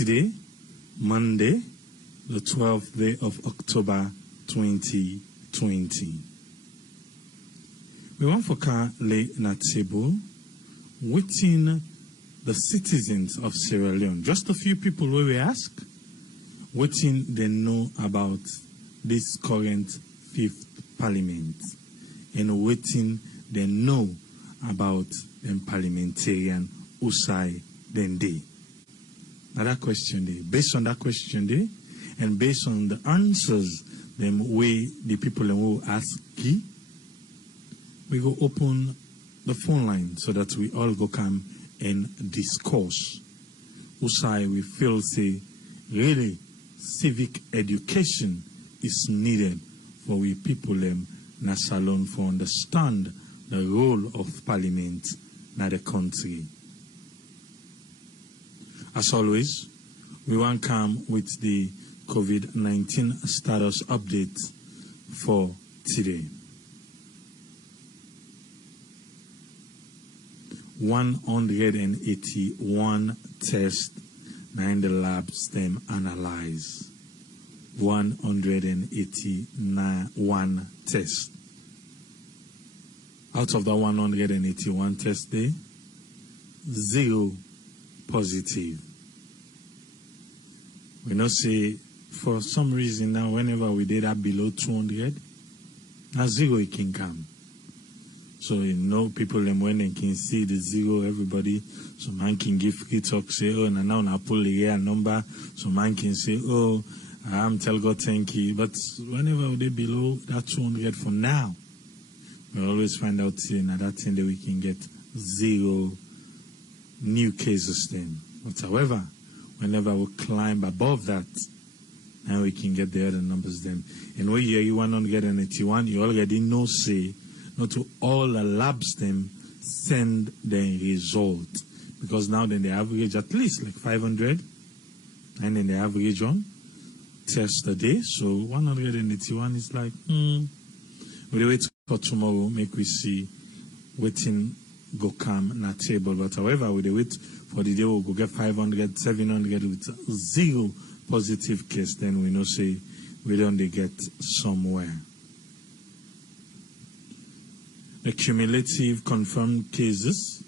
today, Monday, the 12th day of October 2020. We want for car lay na table within the citizens of Sierra Leone. Just a few people where we ask, within they know about this current fifth parliament and within they know about them parliamentarian Usai Dende. Now that question day, based on that question day, and based on the answers them way the people who ask, we go open the phone line so that we all go come and discuss. Usai we feel say really civic education is needed for we people na salon for understand the role of parliament na the country. As always, we want to come with the COVID-19 status update for today. 181 tests in the labs them analyze. 181 tests. Out of the 181 tests day, 0 positive. We know say for some reason now whenever we did that below 200, now 0 it can come. So you know people when they can see the 0, everybody, so man can give free talk, say, oh, now I pull the real number, so man can say, oh, I'm tell God thank you. But whenever they below that 200 for now, we always find out saying that thing that we can get 0 new cases then. But however, whenever we climb above that, and we can get the other numbers then. And when you 181, you already know say, not to all the labs them send the result. Because now then they average at least like 500, and then the average on test a day. So 181 is like, we wait for tomorrow, make we see waiting go come na table. But however, we wait for the day we'll go get 500, 700 with 0 positive case, then we know say we don't get somewhere. The cumulative confirmed cases,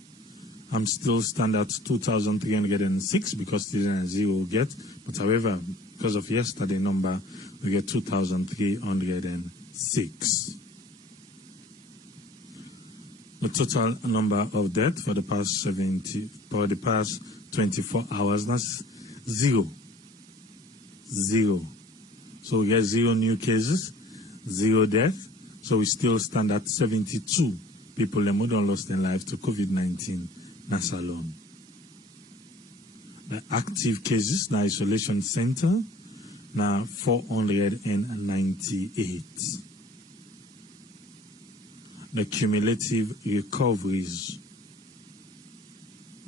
I'm still stand at 2,306 because this is 0 get. But however, because of yesterday number, we get 2,306. The total number of deaths for the past 24 hours, that's 0. 0. So we get 0 new cases, 0 death. So we still stand at 72 people who don't lost their lives to COVID-19 nas alone. The active cases, the isolation center, now 498. The cumulative recoveries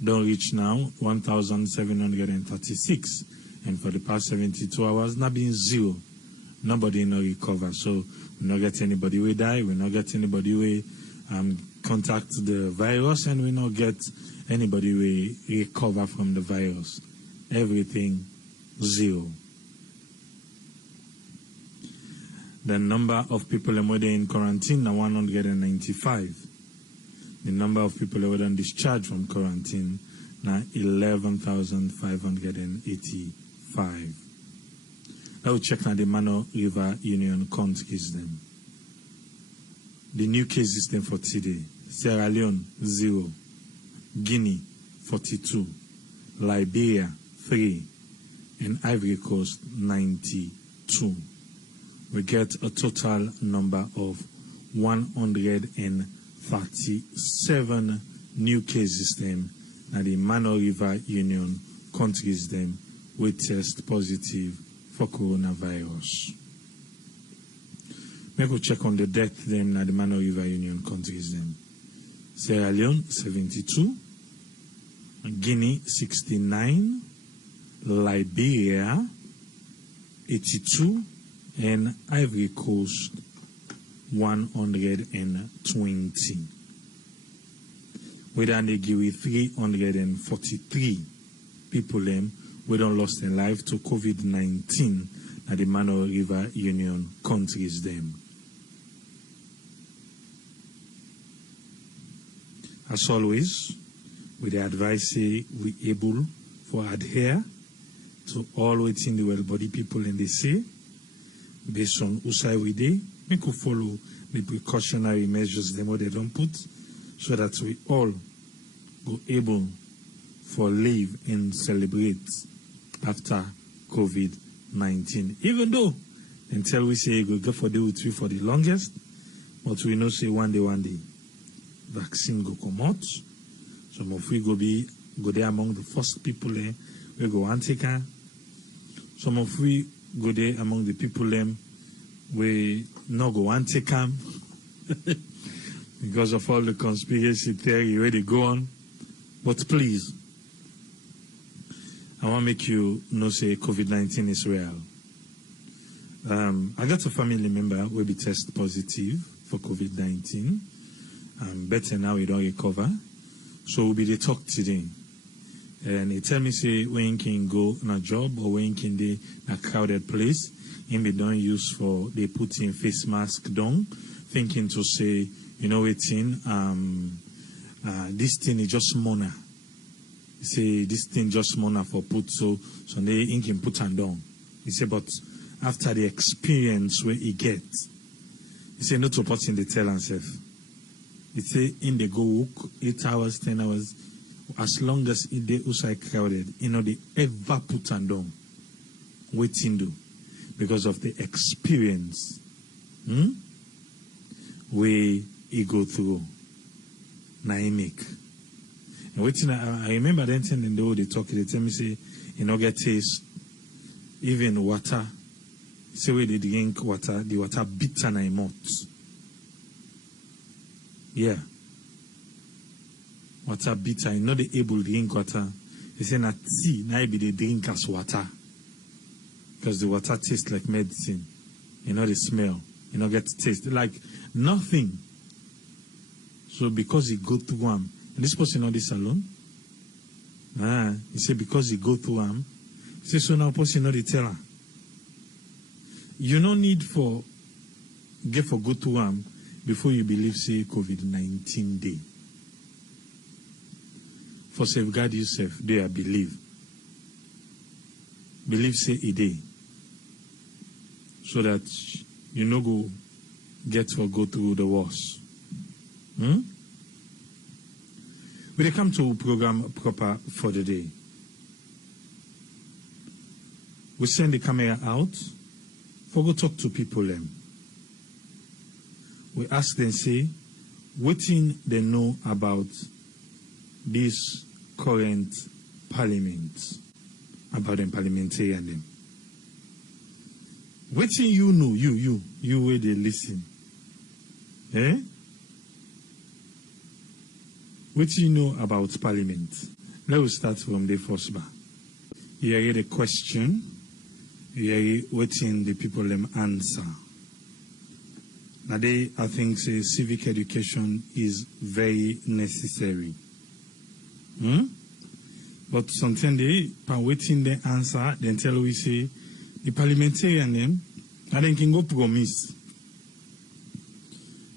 don't reach now 1,736, and for the past 72 hours, not been 0. Nobody no recover. So we not get anybody we die, we not get anybody we contact the virus, and we not get anybody we recover from the virus. Everything 0. The number of people in quarantine now 195. The number of people who are discharged from quarantine now 11,585. I will check now the Mano River Union countries them. The new cases them for today: Sierra Leone 0, Guinea 42, Liberia 3, and Ivory Coast 92. We get a total number of 137 new cases them and the Mano River Union countries them will test positive for coronavirus. Make we check on the death them na the Mano River Union countries them. Sierra Leone 72, Guinea 69, Liberia 82, and Ivory Coast 120. We then they give 343 people them we don't lost their life to COVID-19 at the Mano River Union countries them. As always, with the advice say we able for adhere to all within the well-body people in the say, based on usai we dey, we could follow the precautionary measures them what they don't put, so that we all go able for live and celebrate after COVID-19. Even though until we say go for day with we for the longest, but we know say one day vaccine go come out. Some of we go there among the first people we go and take her. Some of we go there among the people we not go and take them because of all the conspiracy theory where they go on. But please, I want to make you know say COVID-19 is real. I got a family member will be test positive for COVID-19. Better now we don't recover. So we'll be the talk today. And he tell me say when can go on a job or when can they a crowded place and be don't use for they put in face mask down, thinking to say, you know it's in this thing is just mona. He say this thing just mona for put so they can put and down. He say but after the experience where he get, he say not supporting the tell himself. He say in the go work 8 hours, 10 hours, as long as it they outside crowded, you know they ever put and down. Waiting do. Because of the experience where he go through. Now he make. And waiting, I remember then in the way they talk, they tell me say, you know get taste, even water. Say where they drink water, the water bitter in my mouth. Yeah. Water bitter, you know they able to drink water. They say na tea, now be they drink as water. Because the water tastes like medicine. You know the smell. You know get taste. Like nothing. So because he go through and this person not this alone. He say because he go through he say so now person not the teller. You no need for get for go through before you believe say COVID-19 day. For safeguard yourself, they are believe. Believe say a day. So that you no go get for go through the worst. When they come to program proper for the day, we send the camera out for go talk to people them. We ask them, say, what thing they know about this current parliament, about them parliamentarian them. What thing you know, you where they listen. Eh? What do you know about parliament? Let us start from the first bar. You hear the question, you hear what thing the people them answer. Now I think say civic education is very necessary. But sometimes they waiting the answer, then tell we say the parliamentarian them, and then can go promise.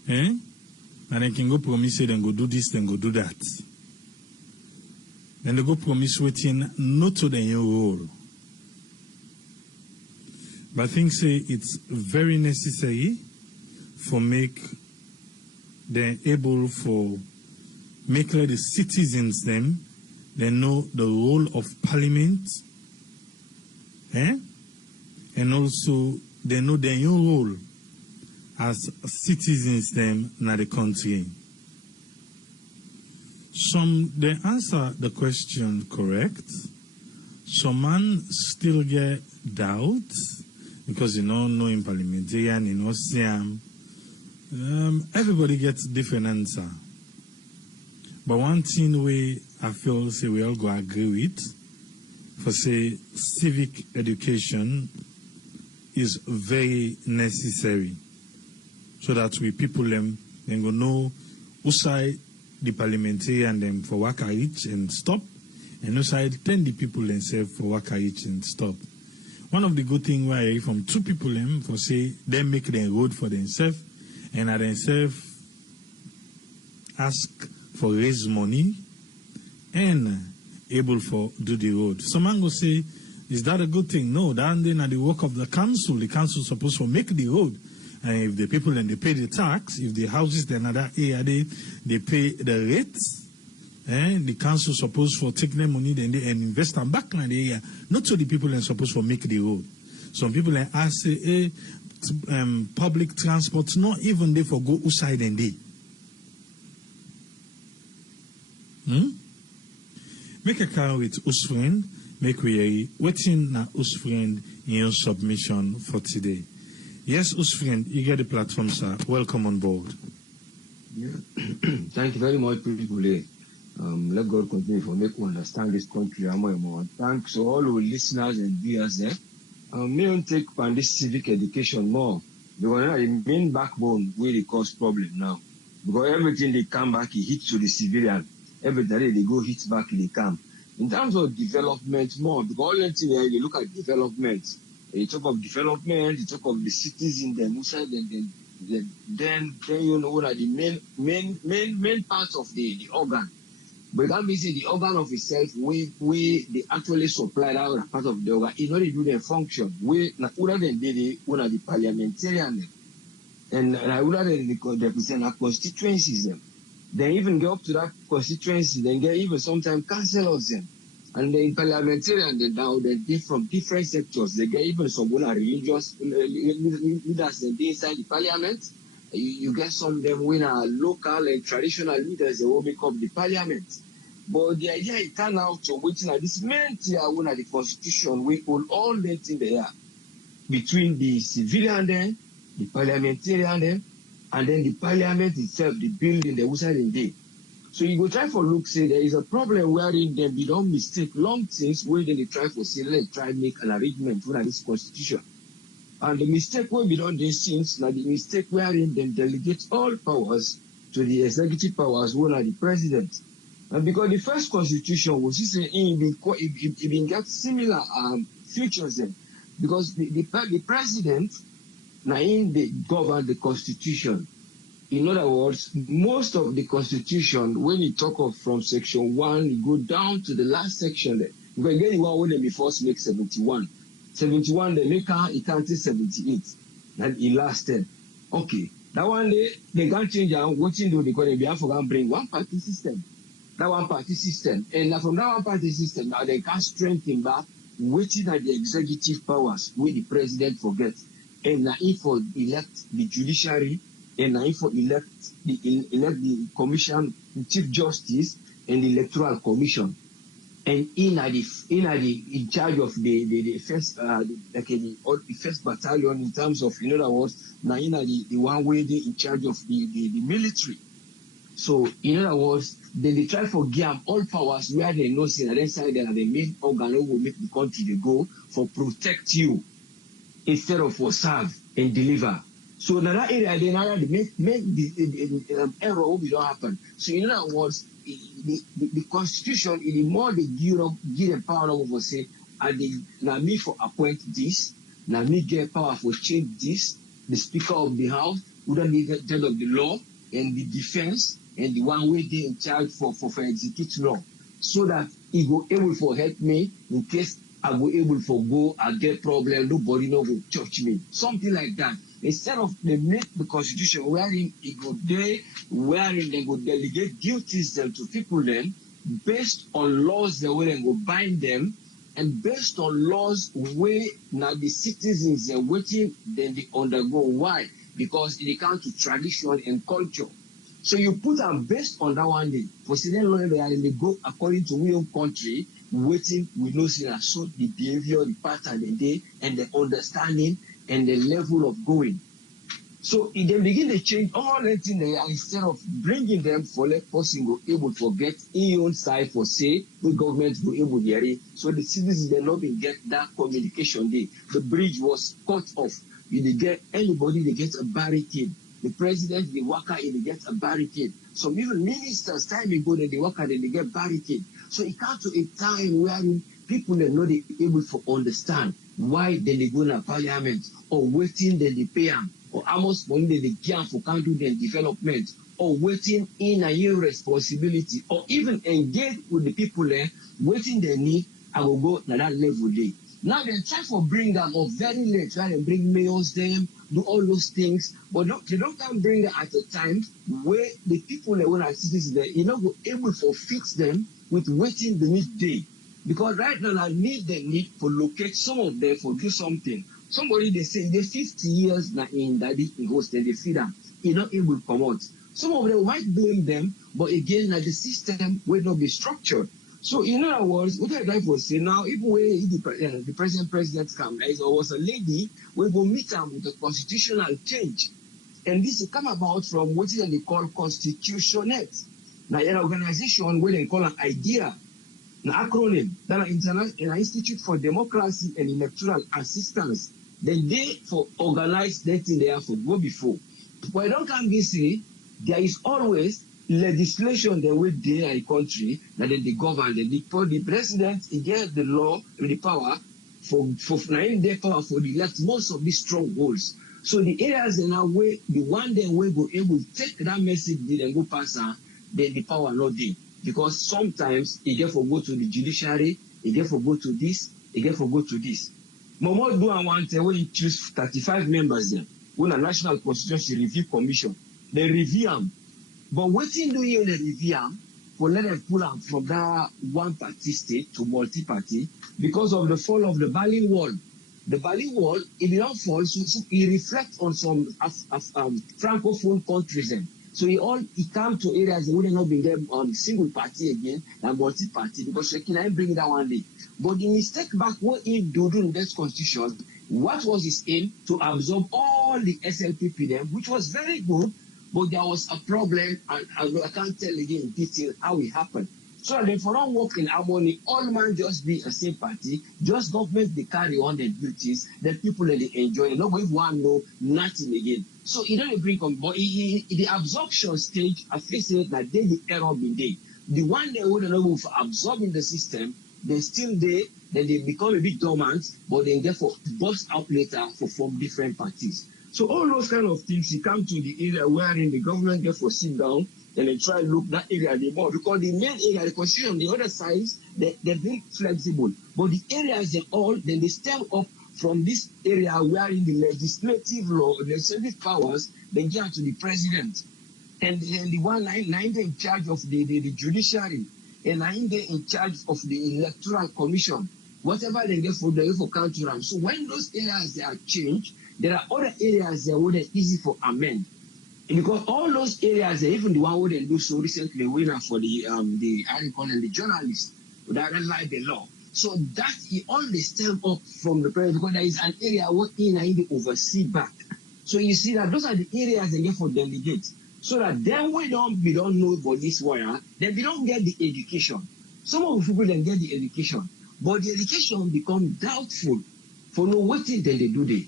And then can go promise say then go do this, then go do that. Then they go promise waiting not to the role. But I think say it's very necessary for make them able for make like the citizens them they know the role of parliament, and also they know their own role as citizens them in the country. Some they answer the question correct. Some man still get doubt because you know in parliamentarian, you know everybody gets different answer. But one thing I feel say we all go agree with, for say civic education is very necessary, so that we people them go know who side the parliamentarian them for work reach and stop, And also I tend the people themselves for work reach and stop. One of the good things where I hear from two people them for say they make the road for themselves and at themselves ask for raise money and able for do the road. Some man go say, is that a good thing? No, that then at the work of the council. The council supposed to make the road. And if the people then they pay the tax, if the houses then another area they pay the rates, the council supposed for take their money then they and invest them back in the area. Not so the people then supposed for make the road. Some people then ask say, public transport not even they for go outside and they. Make a call with us friend. Make we waiting na us friend in your submission for today. Yes, us friend, you get the platform, sir. Welcome on board. Yeah. Thank you very much, people. Let God continue for make we understand this country more. Thanks to all our listeners and viewers there. Me don't take on this civic education more. Because the main backbone really cause problem now. Because everything they come back, it hits to the civilian. Every day they go hit back, they come. In terms of development more, because all the thing you look at development, you talk of development, you talk of the citizens, then you know what are the main part of the organ. But that means the organ of itself, we they actually supply that part of the organ in order to do their function. We other than one of the parliamentarian and other than they represent our constituencies them. They even get up to that constituency, then get even sometimes councillors them. And then parliamentarian, they now they from different sectors. They get even some religious leaders inside the parliament. You get some of them when are local and traditional leaders, they will make up the parliament. But the idea it turned out to waiting at this main tier one at the constitution, we all the things there between the civilian then, the parliamentarian then, and then the parliament itself, the building, the outside in day. So you go try for look, say there is a problem wherein them they don't mistake long things where they try for say let's try make an arrangement for this constitution. And the mistake where we don't do since now the mistake wherein them delegate all powers to the executive powers one are the president. And because the first constitution was say it been get similar features then. Because the president now in the govern the constitution. In other words, most of the constitution, when you talk of from section 1, you go down to the last section there. You can get the one when they first make 71. 71, they make it can't 78. And it lasted. Okay. That one they can't change what you do because they have to bring one party system. That one party system. And from that one party system, now they can strengthen back, waiting at the executive powers where the president forgets. And now if for elect the judiciary, and now for elect the commission, the chief justice, and the electoral commission, and in charge of the first battalion in terms of in other words, now the one way they in charge of the military. So in other words, then they try for give all powers where they know say that side they are the main organ who will make the country they go for protect you instead of for serve and deliver. So in that area, they now make the error will don't happen. So in other words, the constitution, the more they give them power over say, and they now me for appoint this, now me get power for change this, the speaker of the house, who don't need the judge of the law and the defense and the one way they in charge for execute law. So that he go able for help me in case I go able for go and get problem, nobody no go touch me. Something like that. Instead of they make the constitution wherein it go there, wherein they go delegate duties them to people then, based on laws the way they go bind them, and based on laws where now the citizens are waiting, then they undergo. Why? Because it comes to tradition and culture. So you put them based on that one day. For certain law they go according to your country, waiting we know see so the behavior, the pattern the day, and the understanding and the level of going. So if they begin to change all that thing there, instead of bringing them for let person go able to get in own side for say the government go able to hear it. So the citizens they not been get that communication day. The bridge was cut off. You they get anybody they get a barricade. The president they work out they get a barricade. Some even ministers time ago they work out they get barricade. So it comes to a time where people are not able to understand why they go to parliament or waiting they pay them or how much money they give for country development or waiting in a year responsibility or even engage with the people there, waiting they need, I will go to that level there. Now they try to bring them up very late, try to bring mayors them, do all those things, but they don't come bring them at a time where the people that want to citizens there, you know, able to fix them with waiting the need day. Because right now I need the need to locate some of them for do something. Somebody they say they 50 years now in daddy in host and they feed them, you not able to come out. Some of them might blame them, but again, the system will not be structured. So in other words, what I was saying now, even when the present president come, there was a lady we will meet them with a constitutional change. And this will come about from what they call constitutionette. Now an organization where they call an idea, an acronym, that is an Institute for Democracy and Electoral Assistance. Then they for organize that thing they have to go before. But I don't come this say there is always legislation that will there in a country that then they govern. The president he gets the law and the power for their power for the left most of these strongholds. So the areas in our way, the one then we go able to take that message and go pass then the power not there. Because sometimes he get for go to the judiciary, he get for go to this, he get for go to this. Momo do and want when he choose 35 members there, when a National Constituency Review Commission, they review them. But waiting do you review them for let them pull them from that one party state to multi-party because of the fall of the Berlin Wall. The Berlin Wall, if it don't fall, so it reflects on some francophone countries then. So it come to areas that would not be there on single party again than multi-party because they can bring that one day. But the mistake back what he do in this constitution, what was his aim? To absorb all the SLPP them, which was very good, but there was a problem, and I can't tell again in detail how it happened. So then for not work in harmony, all man just be a same party, just government they carry on their duties, the people that they enjoy, nobody want know nothing again. So it don't bring on, but the absorption stage, I face it that they the error been there. The one they wouldn't know for absorbing the system, they're still there, then they become a bit dormant, but then therefore burst out later for form different parties. So all those kind of things, you come to the area wherein the government therefore sit down and they try to look that area the more because the main area, the constitution on the other side, they're very flexible. But the areas they all, then they stem up from this area wherein the legislative law, the legislative powers, they get to the president. And the one nine in charge of the judiciary, and 9 day in charge of the electoral commission. Whatever they get for country. So when those areas they are changed, there are other areas that would be easy for amend. Because all those areas, even the one who they do so recently, winner for the article and the journalists that like the law. So that he only stem up from the president because there is an area where they oversee back. So you see that those are the areas they get for delegates. So that then we don't know about this wire, then we don't get the education. Some of the people then get the education, but the education become doubtful for no what thing then they do there.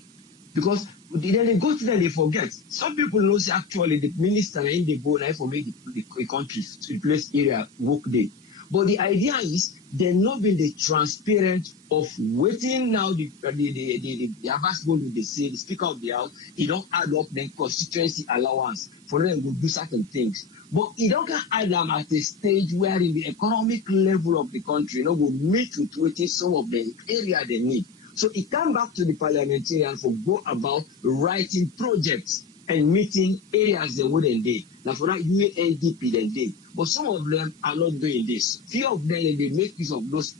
Because then they go to them, they forget. Some people know actually the minister in the go for make the country to replace area work day. But the idea is they're not being the transparent of waiting now the Abbas Bolu they say the Speaker of the House, he don't add up the constituency allowance for them to do certain things. But he don't add them at a stage where in the economic level of the country, will meet with waiting some of the area they need. So it come back to the parliamentarian for go about writing projects and meeting areas they wouldn't do. Now for that UNDP then did. But some of them are not doing this. Few of them they make use of those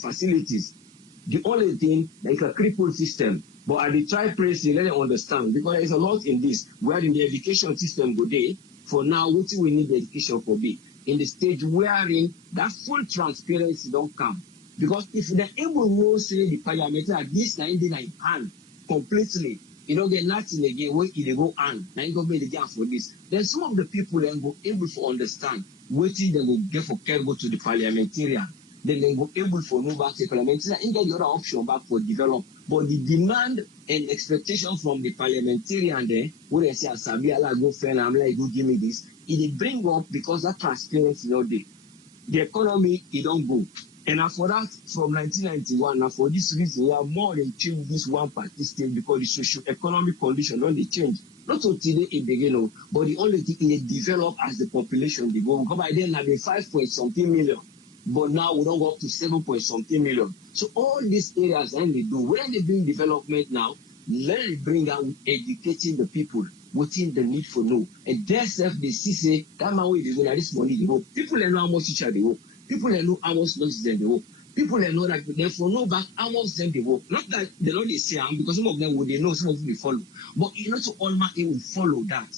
facilities. The only thing like a crippled system. But at the try press, let them understand because there is a lot in this. Where in the education system go there, for now, what we need the education for be in the stage wherein that full transparency don't come. Because if they're able to say the parliament at this 99 hand completely, you don't get nothing again when they go on, now you go make the gap for this. Then some of the people then go able to understand waiting they will get for care go to the parliamentarian. Then they go able for no back to the parliamentarian and get the other option back for develop. But the demand and expectation from the parliamentarian there, when they say Asabi Allah go friend, I'm like go give me this, it bring up because that transparency is not there. the economy, it don't go. And for that, from 1991, now for this reason, we have more than changed this one party state because the socio-economic condition don't change. Not until today it begin, but the only thing it develop as the population they go. Because by then, have been 5-point-something million. But now we don't go up to 7-point-something million. So all these areas, and they do, when they bring development now, let it bring out educating the people within the need for know. And themselves, they see, that man will be doing this money, they hope. People they know how much teacher they hope. People they know how much nurses they hope. People they know that they for know back how much them they hope. Not that they know they say, because some of them would they know, some of them will follow. But you know, to all man, they will follow that.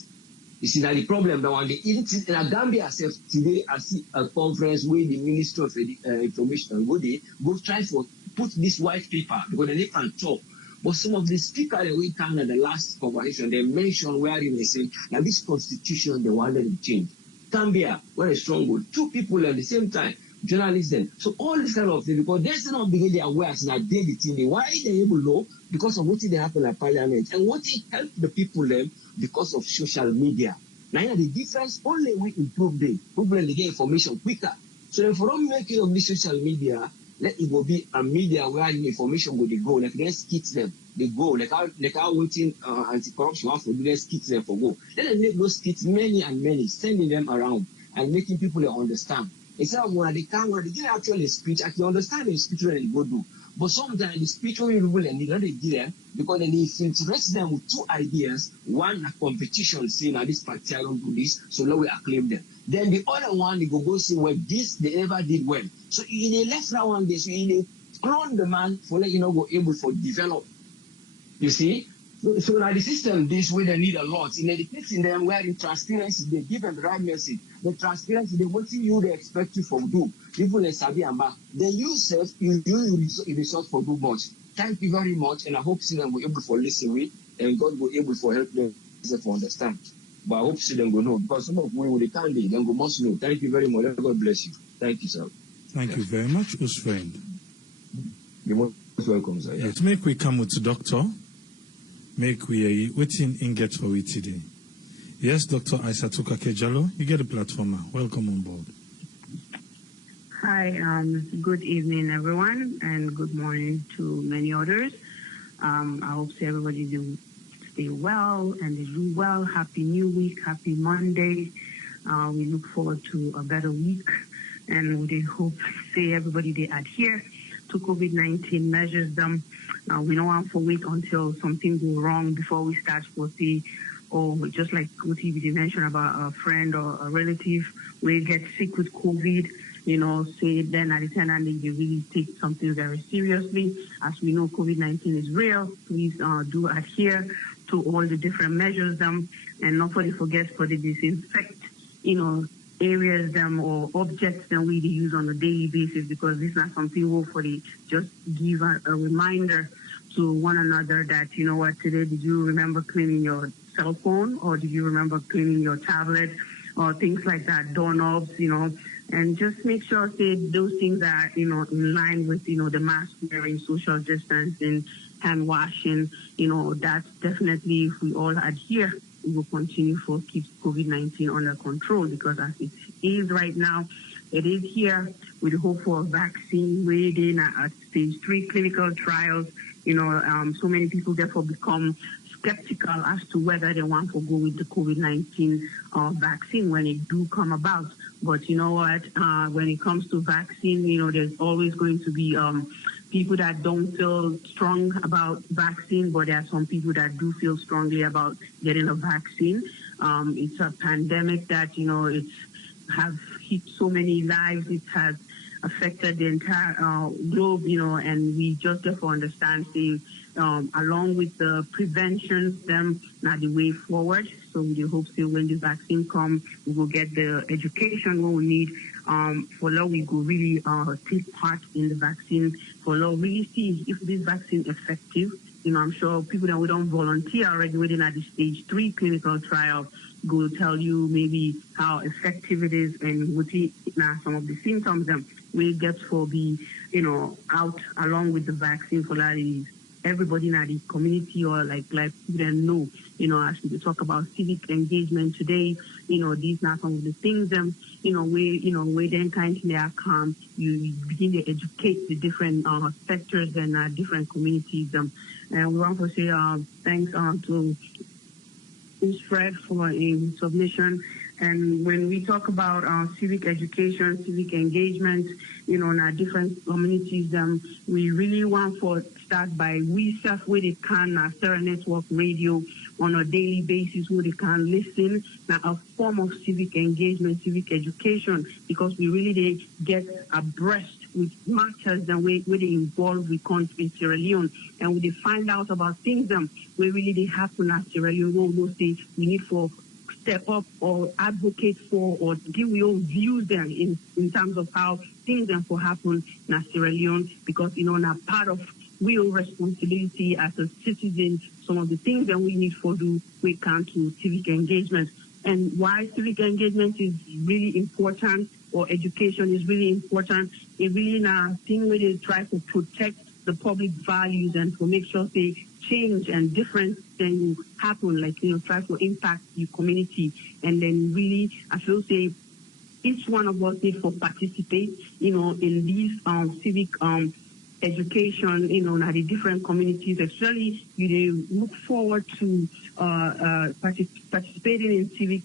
You see, that the problem that one day in Gambia itself today, I see a conference where the Minister of Information go try for put this white paper because they can talk. But some of the speakers that we can at the last conversation, they mentioned where they say that this constitution they wanted to change. Gambia, where a stronghold, 2 people at the same time, journalists then. So all this kind of thing, because they're not beginning their awareness in a daily thing. Why they able to know? Because of what they happen at Parliament and what it helped the people them because of social media. Now the difference only we improve the people they get information quicker. So if we don't make it of this social media, let it will be a media where the information will go. Like they skit them, they go. Like how waiting anti-corruption for do they skit them for go. Let them make those skits many and many, sending them around and making people understand. Instead of when they get actually speech, I can understand the speech when they go do. But sometimes the speech when people and they don't get them because they interest them with 2 ideas. One, a competition, saying now this party I don't do this, so now we acclaim them. Then the other one, they go see well, this they ever did well. So in a left round one day, so in a clone the man for let go able for develop. You see? So now the system this way they need a lot. In educating them where in transparency, they give them the right message. The transparency, they what you they expect you from do. People like Sabi and back. Then you self, you resort for do much. Thank you very much, and I hope see them will able for listen with, and God will able for help them for understand. But I hope see them go know because some of we they can't they go must know. Thank you very much. God bless you. Thank you, sir. Thank you very much, us friend. You're most welcome, sir. Yes, make we come with the doctor. Make we waiting in get for it today. Yes, Dr. Aisatuka Kejalo, you get a platform. Welcome on board. Hi, good evening, everyone, and good morning to many others. I hope everybody do stay well and they do well. Happy New Week, happy Monday. We look forward to a better week, and we hope say everybody they adhere to COVID-19 measures them. We don't want to wait until something go wrong before we start to see, or just like what you mentioned about a friend or a relative will get sick with COVID, say then at the time and they really take something very seriously. As we know, COVID-19 is real. Please do adhere to all the different measures and not forget for the disinfect, areas or objects that we use on a daily basis, because this is not something we'll for the just give a reminder to one another that, today did you remember cleaning your cell phone, or did you remember cleaning your tablet, or things like that, doorknobs, and just make sure that those things are, in line with, the mask wearing, social distancing, hand washing, that's definitely, if we all adhere, we will continue to keep COVID-19 under control, because as it is right now, it is here with the hope for a vaccine waiting at stage 3 clinical trials. So many people therefore become skeptical as to whether they want to go with the COVID-19 vaccine when it do come about. But you know what? When it comes to vaccine, there's always going to be people that don't feel strong about vaccine, but there are some people that do feel strongly about getting a vaccine. It's a pandemic that, it has hit so many lives. It has affected the entire globe, and we just therefore understand, along with the prevention, them not the way forward. So we hope when the vaccine comes, we will get the education we need for now we go really take part in the vaccine, for now really see if this vaccine is effective. I'm sure people that we don't volunteer already waiting at the stage 3 clinical trial will tell you maybe how effective it is, and what some of the symptoms that we get for be, out along with the vaccine for that is everybody in the community or like students know, as we talk about civic engagement today, these are some of the things where then kindly come, you begin to educate the different sectors and different communities. And we want to say thanks to Fred for a submission. And when we talk about civic education, civic engagement, in our different communities, we really want to start by we self where they can Sarah Network Radio on a daily basis where they can listen now a form of civic engagement, civic education, because we really get abreast with matters and where they involve with country in Sierra Leone, and we they find out about things where really they happen at Sierra Leone, where we say we need for step up or advocate for or give your views then in terms of how things then for happen in Sierra Leone, because now part of real responsibility as a citizen, some of the things that we need for do we can to civic engagement. And why civic engagement is really important or education is really important, it really a thing where they try to protect the public values and to make sure they change and difference then happen, like try to impact your community. And then really I feel say each one of us need to participate, in these civic education, in the different communities. Especially you look forward to participating in civic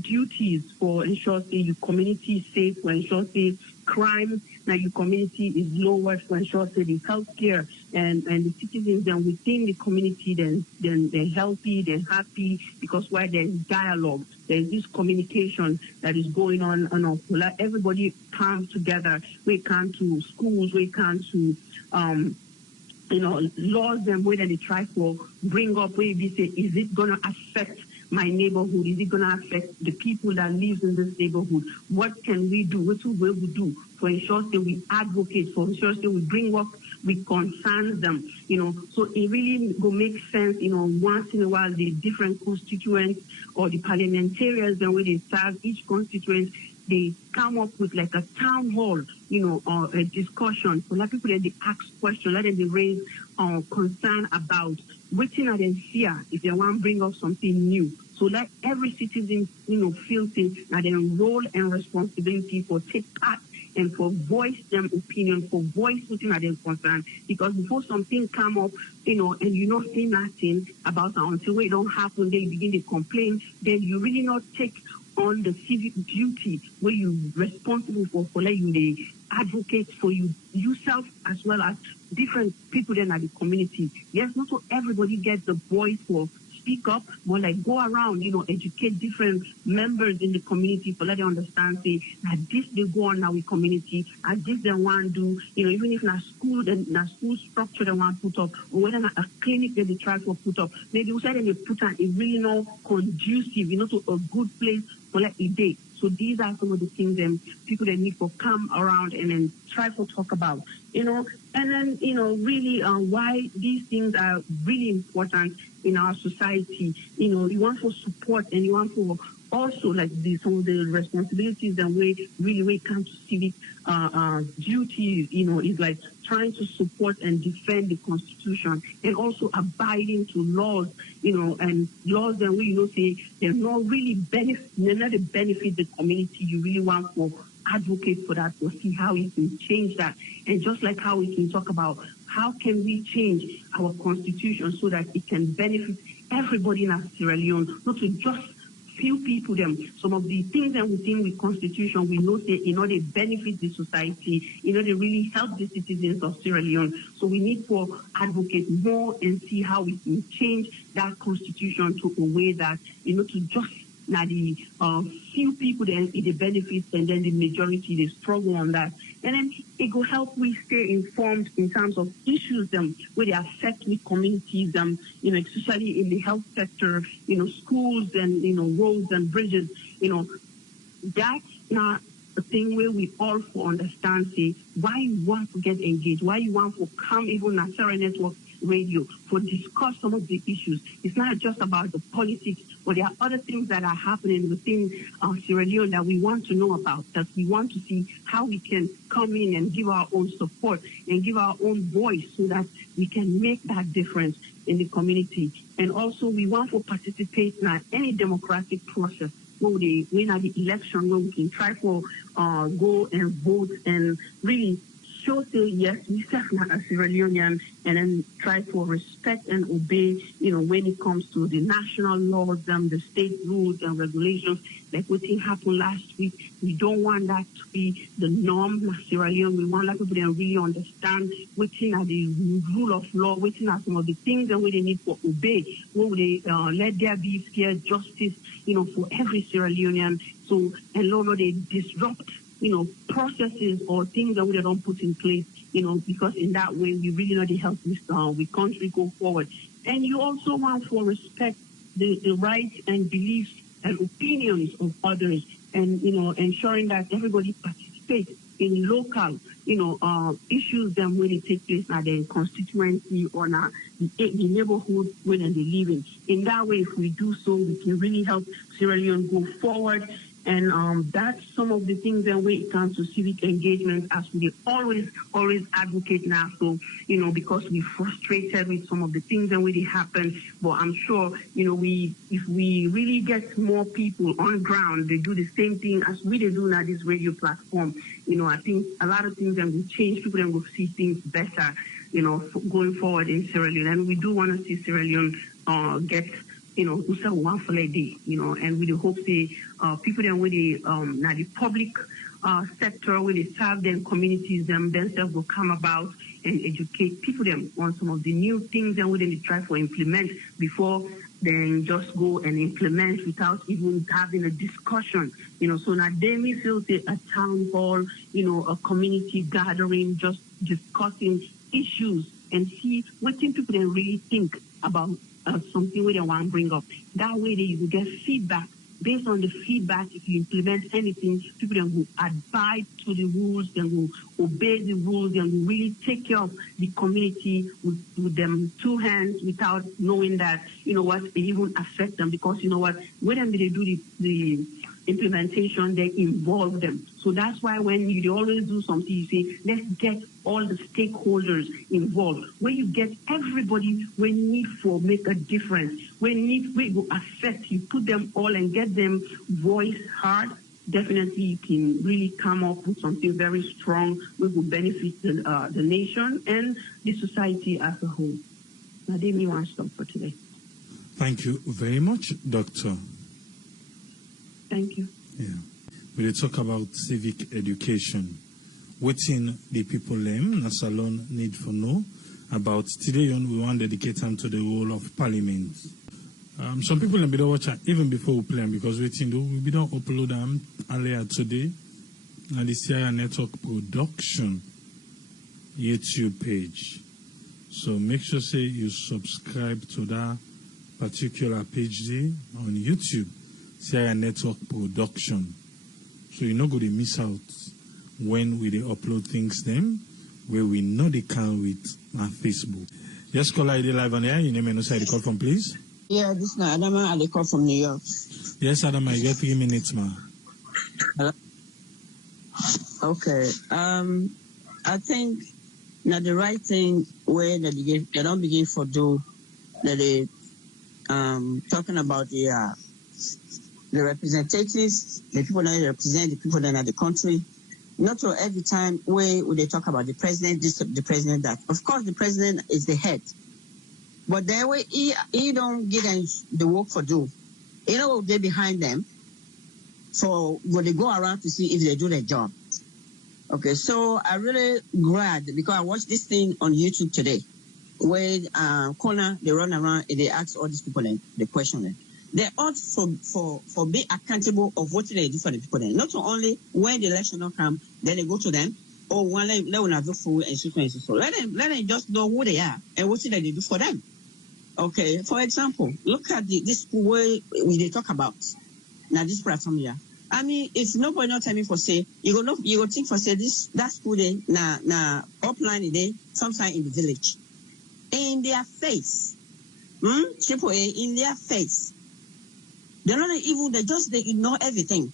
duties for ensure say your community is safe, for ensure say crime now your community is lowered, for ensure say the healthcare and the citizens then within the community then they're healthy, they're happy, because while there's dialogue, there's this communication that is going on and everybody comes together. We come to schools, we come to laws and whether they try to bring up where they say, is it going to affect my neighborhood? Is it going to affect the people that live in this neighborhood? What can we do? What will we do for ensure that we advocate, for ensure that we bring up, we concern them, so it really will make sense, once in a while the different constituents or the parliamentarians and where they serve each constituent, they come up with like a town hall, or a discussion. So let people that they ask questions, let them they raise concern about waiting at them fear if they want to bring up something new. So let every citizen, feel that their role and responsibility for take part and for voice them opinion, for voice putting at their concern. Because before something come up, and you not say nothing about it until it don't happen, then you begin to complain, then you really not take on the civic duty where you responsible for let you they advocate for yourself as well as different people then at the community. Yes, not so everybody gets the voice for speak up, but like go around, educate different members in the community for let them understand, say, that this they go on now with community, and this they want to do, even if na school, then na school structure they want to put up, or whether na a clinic that they try to put up, maybe we say they put on a really not conducive, to a good place for like a day. So these are some of the things people that need to come around and then try to talk about, and then, really why these things are really important in our society. You want to support and you want to also like some of the responsibilities that we come to civic duties, is like trying to support and defend the Constitution and also abiding to laws, and laws that we say they're not really benefit the community. You really want to advocate for that to see how we can change that, and just like how we can talk about how can we change our Constitution so that it can benefit everybody in Sierra Leone, not to just few people them. Some of the things that we think with Constitution, we know say, they benefit the society, they really help the citizens of Sierra Leone. So we need to advocate more and see how we can change that Constitution to a way that, to just now the few people then the benefits and then the majority they struggle on that. And then it will help we stay informed in terms of issues where they affect the communities, especially in the health sector, schools and roads and bridges, that's not a thing where we all for understand say why you want to get engaged, why you want to come even at Sarah Network radio for discuss some of the issues. It's not just about the politics, but there are other things that are happening within Sierra Leone that we want to know about, that we want to see how we can come in and give our own support and give our own voice so that we can make that difference in the community. And also we want to participate in any democratic process where we win at the election, where we can try for go and vote and really show say yes, we serve as Sierra Leonean, and then try to respect and obey, when it comes to the national laws and the state rules and regulations. Like what happened last week, we don't want that to be the norm in Sierra Leone. We want people to really understand what are the rule of law, what are some of the things that we need to obey, where they let there be fair justice, for every Sierra Leonean. So, and Lord, they disrupt processes or things that we don't put in place, because in that way we really know the help we country go forward. And you also want to respect the rights and beliefs and opinions of others, and ensuring that everybody participates in local, issues that really take place in their constituency or the neighborhood where they live in. In that way, if we do so, we can really help Sierra Leone go forward. And that's some of the things that when it comes to civic engagement, as we always advocate now. So, because we're frustrated with some of the things that really happen. But I'm sure, if we really get more people on ground, they do the same thing as we do now this radio platform. I think a lot of things that will change. People then will see things better, going forward in Sierra Leone. And we do want to see Sierra Leone get we sell one for a day, and we hope the people that with the public sector, where they serve them communities, themselves will come about and educate people them on some of the new things that we then try to implement before then just go and implement without even having a discussion, So now they may feel say a town hall, a community gathering, just discussing issues and see what people then really think about something we don't want to bring up. That way you will get feedback. Based on the feedback, if you implement anything, people then will abide to the rules, then will obey the rules, and will really take care of the community with them two hands without knowing that, it even affect them. Because, when they do the implementation, they involve them. So that's why when you always do something, you say, let's get all the stakeholders involved. When you get everybody, when need for make a difference, when need will affect, you put them all and get them voice heard, definitely you can really come up with something very strong which will benefit the nation and the society as a whole. Now, David, want to stop for today. Thank you very much, Doctor. Thank you. Yeah. We talk about civic education. What's in the people Nasalon need for know about today on we want to dedicate them to the role of parliament. Some people have been watching even before we play them because we don't upload them earlier today on the Sierra Network Production YouTube page. So make sure say you subscribe to that particular page there on YouTube, Sierra Network Production. So you're not going to miss out when we upload things then where we know they can with our Facebook. Yes, caller ID live on air. Your name and also the call from, please. Yeah, this is Adama. I call from New York. Yes, Adama, you get 3 minutes, ma. Hello? Okay. I think now the right thing where they don't begin for do that they talking about the representatives, the people that represent the people that are the country. Not so every time where they talk about the president, this, the president, that. Of course, the president is the head. But that way, he don't give them the work for do. They're behind them. So when they go around to see if they do their job. Okay, so I really glad because I watched this thing on YouTube today where corner they run around and they ask all these people the question them. They ought for be accountable of what they do for the people then. Not only when the election don't come, then they go to them, or when they will not vote for and so. Let them just know who they are and what they do for them. Okay, for example, look at this way they talk about now this platform here. I mean, if nobody not tell me for say, you go think for say that school day na upline day sometime in the village. in their face. AAA in their face. They're not evil, they ignore everything.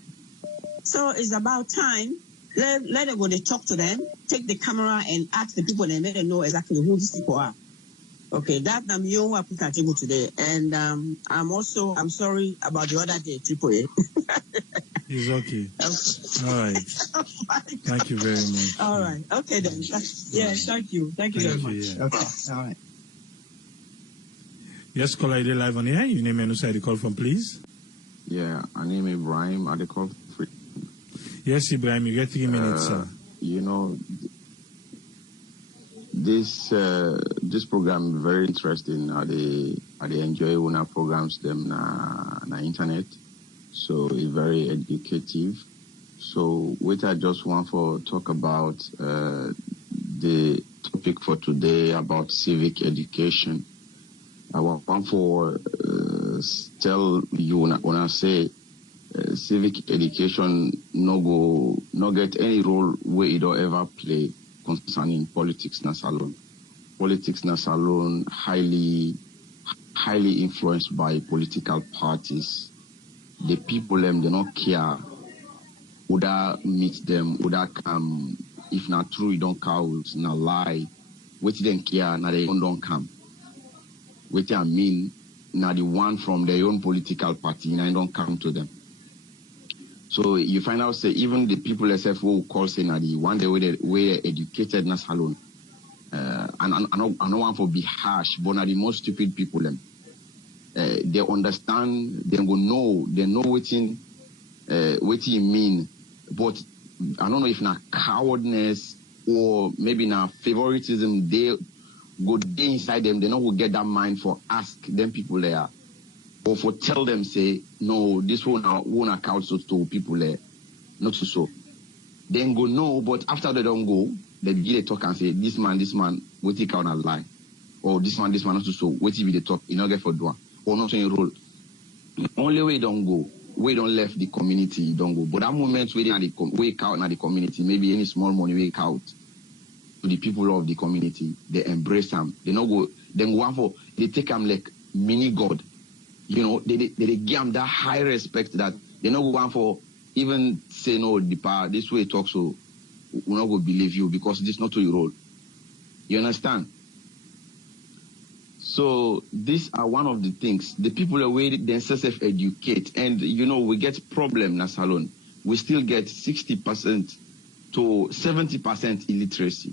So it's about time. Let them go, they talk to them, take the camera and ask the people and let them know exactly who these people are. Okay, that I'm you I put at table today. And I'm sorry about the other day, AAA. It's okay. All right. Thank you very much. All right. Okay then. Thank you. Thank you very much. Yeah. Okay. All right. Yes, caller, you live on here. Your name and who the call from, please. Yeah, my name is Ibrahim. I call free. Yes, Ibrahim, you get 3 minutes, sir. You know, this program is very interesting. I enjoy when I programs them na internet. So it's very educative. So what I just want to talk about the topic for today about civic education. I want to tell you when I say civic education no get any role where it don't ever play concerning politics na salon. Politics na salon highly influenced by political parties. The people them they don't care. Would I meet them? Would I come? If not true, you don't count. Not lie. What they don't care? Now they don't come. What I mean? Now the one from their own political party, now don't come to them. So you find out say even the people themselves who call say now the one they were educated na salon. And I don't want to be harsh, but now the most stupid people them. They understand, they know what you mean, but I don't know if na cowardness or maybe na favoritism. They go inside them. They know will get that mind for ask them people there, or for tell them say no, this won't account to people there, not so. Then go no, but after they don't go, they begin to talk and say this man, what he count as lie, or this man not so. What he be the talk, you know get for doing. Or not in role. Only way don't go, we don't left the community, don't go. But that moment we count na the community, maybe any small money we count to the people of the community, they embrace them. They not go, then go for they take them like mini god. You know, they give them that high respect that they not go for even say no the power this way talk so we not go believe you because this not to your role. You understand? So these are one of the things. The people are way themselves educate, and you know we get problem na salon. We still get 60% to 70% illiteracy.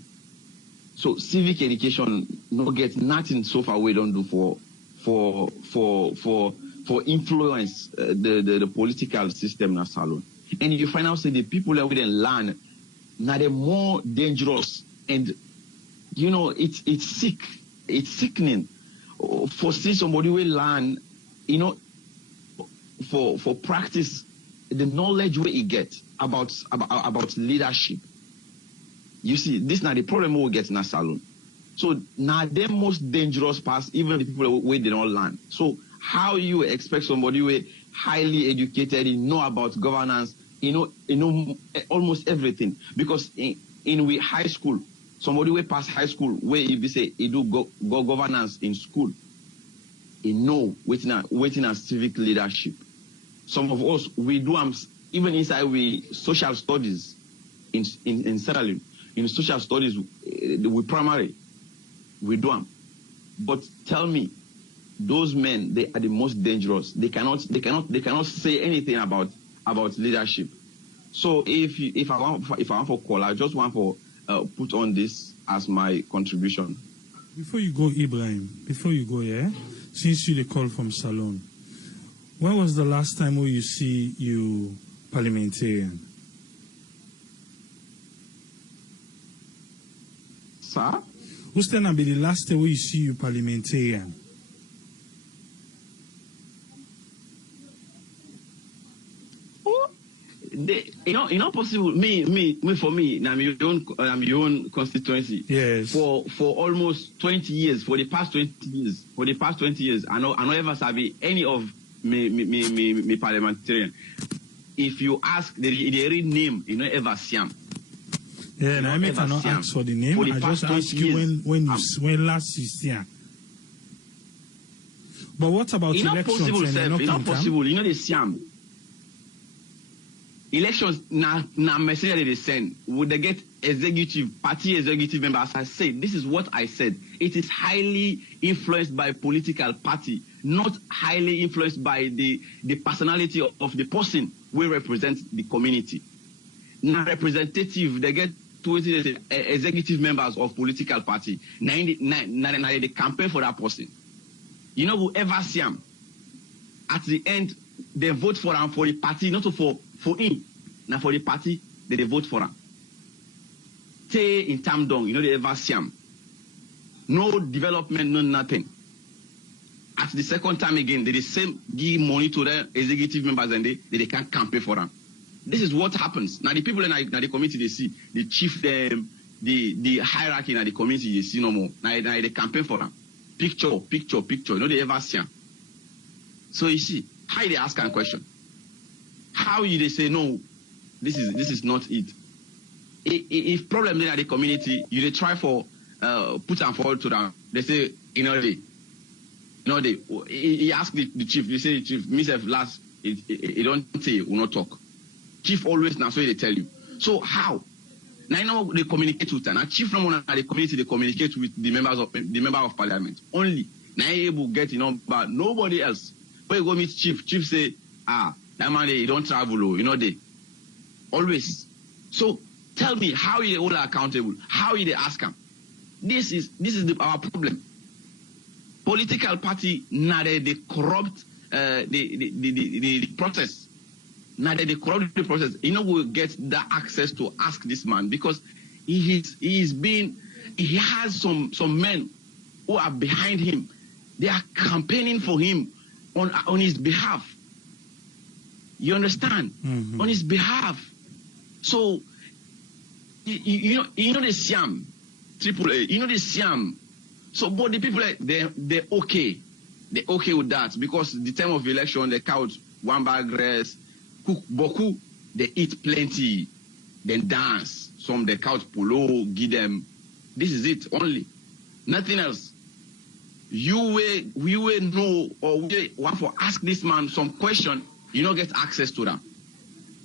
So civic education no get nothing so far we don't do for influence the political system na salon. And you find out say the people that we then learn now they're more dangerous, and you know it's sick, it's sickening. For see somebody will learn, you know, for practice the knowledge we get about leadership. You see, this now the problem we get in a salon. So now the most dangerous part, even the people where they don't learn. So how you expect somebody who highly educated, know about governance, you know almost everything, because in high school. Somebody will pass high school where if you say he do go governance in school, he know waiting a civic leadership. Some of us we do even inside we social studies in Sierra Leone. In social studies we primary we do them. But tell me, those men they are the most dangerous. They cannot say anything about leadership. So if I want for call, I just want for put on this as my contribution. Before you go, Ibrahim, since you the call from Salon, when was the last time where you see you parliamentarian? Sir? Who's gonna be the last time where you see you parliamentarian? You know, possible. Me, for me, I'm your own constituency. Yes. For almost 20 years, for the past 20 years, I know ever sabi any of me parliamentarian. If you ask the real name, you know ever see him. Yeah, and I cannot ask for the name. I just ask you when last you see him. But what about it's not elections? Possible, it's not possible. You know the Siam. Elections na message they send. Would they get party executive members? As I said, this is what I said. It is highly influenced by political party, not highly influenced by the personality of the person who represents the community. Now representative, they get 20 executive members of political party. Now they campaign for that person. You know, whoever see him, at the end, they vote for him for the party, not for him. Now for the party, they vote for him. Stay in time down, you know, they ever see him. No development, no nothing. At the second time again, they give money to the executive members and they can't campaign for them. This is what happens. Now the people in the community, they see the chief, the hierarchy in the community, they see no more. Now they campaign for them. Picture. You know, they ever see them. So you see, how they ask a question? How they say, no, this is not it. If problem in the community, they try for put and forward to them. They say, he asked the chief, they say, chief, myself last, he don't say, will not talk. Chief always now, so they tell you. So how? Now you know they communicate with them. Now chief no more the community, they communicate with the member of parliament. Only now you able to get but nobody else. When you go meet chief say, that man they don't travel, they always. So tell me how you all accountable, how you they ask them. This is our problem. Political party now they corrupt the process. Now that they corrupt the process, will get the access to ask this man because he has some men who are behind him. They are campaigning for him on his behalf. You understand? Mm-hmm. On his behalf. So you know the Siam, AAA, the Siam. So but the people they're okay. They're okay with that because the time of election they count one bag rice. Cook beaucoup, they eat plenty, then dance. Some they couch polo, give them. This is it only, nothing else. You will know or we want to ask this man some question. You don't get access to them.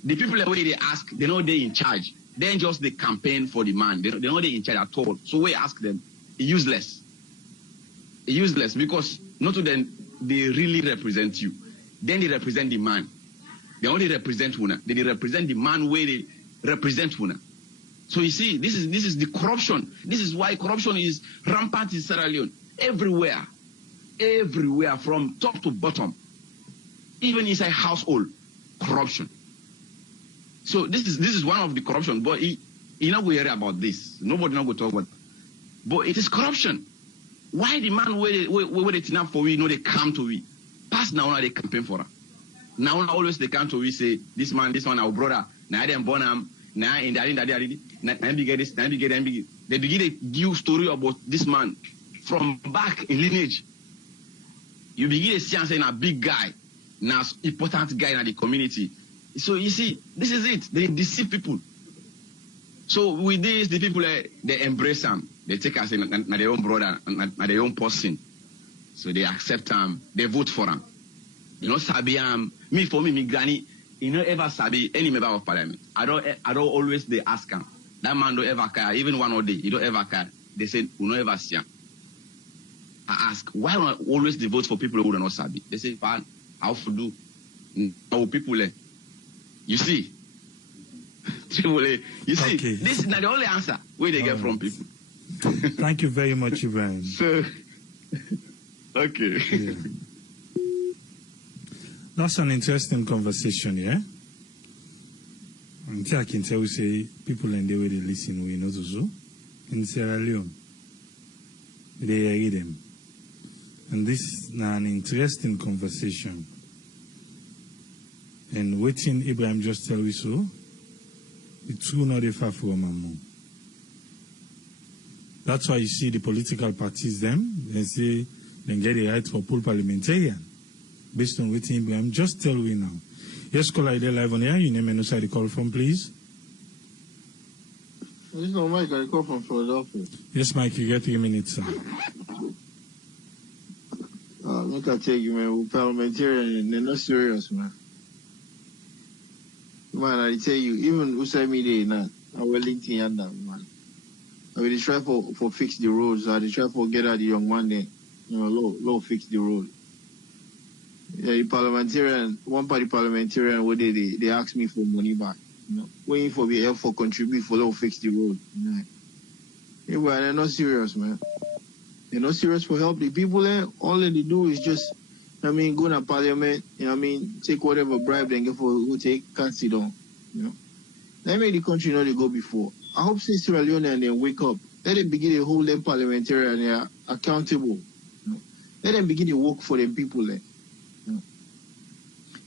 The people the way they ask, they know they in charge. Then just they campaign for the man. They know they in charge at all. So we ask them, useless because not to them they really represent you. Then they represent the man. They only represent Huna. They represent the man where they represent Huna. So you see, this is the corruption. This is why corruption is rampant in Sierra Leone. Everywhere, from top to bottom, even inside household, corruption. So this is one of the corruption. But you not going to hear about this. Nobody not going to talk about. But it is corruption. Why the man where they turn up for we they come to we? Pass now they campaign for her. Now always they come to we say this man our brother. Now them born him. Now in the get this. Now get them. They begin to give story about this man from back in lineage. You begin to see and saying a big guy, now important guy in the community. So you see, this is it. They deceive people. So with this, the people they embrace them. They take us in their own brother, their own person. So they accept them. They vote for them. You know, sabi me granny. You know, ever sabi any member of parliament. I don't always they ask him. That man don't ever care. Even one day, he don't ever care. They say we don't ever see him. I ask why don't I always they vote for people who don't know sabi? They say, how to do? Our people, you see, you see. Okay. This is not the only answer where they get from people. Thank you very much, Ibrahim. So, okay. Yeah. That's an interesting conversation, yeah? Until I can tell you, say, people in the way they listen, we know so. In Sierra Leone, they hear them. And this is an interesting conversation. And waiting Ibrahim just tell you so, it's true not far from Mamu. That's why you see the political parties they say they get the right for full parliamentarian. Based on waiting Ibrahim, just tell we now. Yes, caller, they're live on here. You name and who side the call from, please. This is Mike, I call from Philadelphia. Yes, Mike, you get 3 minutes, sir. Look, I tell you, man, we parliamentarian, they're not serious, man. Man, I tell you, even Usai Mide, now, I will link to Yanda, man. I will try for fix the roads. I will try for get out the young man there. Low fix the road. Yeah, the parliamentarian, one party parliamentarian, what they ask me for money back. Waiting for the help for contribute for low fix the road. Yeah, well, they're not serious, man. They're not serious for help the people there. All they do is just, go to parliament, take whatever bribe they get for who take, can't sit down, They made the country know they go before. I hope Sierra Leone and then wake up. Let them begin to hold them parliamentarian and they are accountable. Let them begin to work for them people there.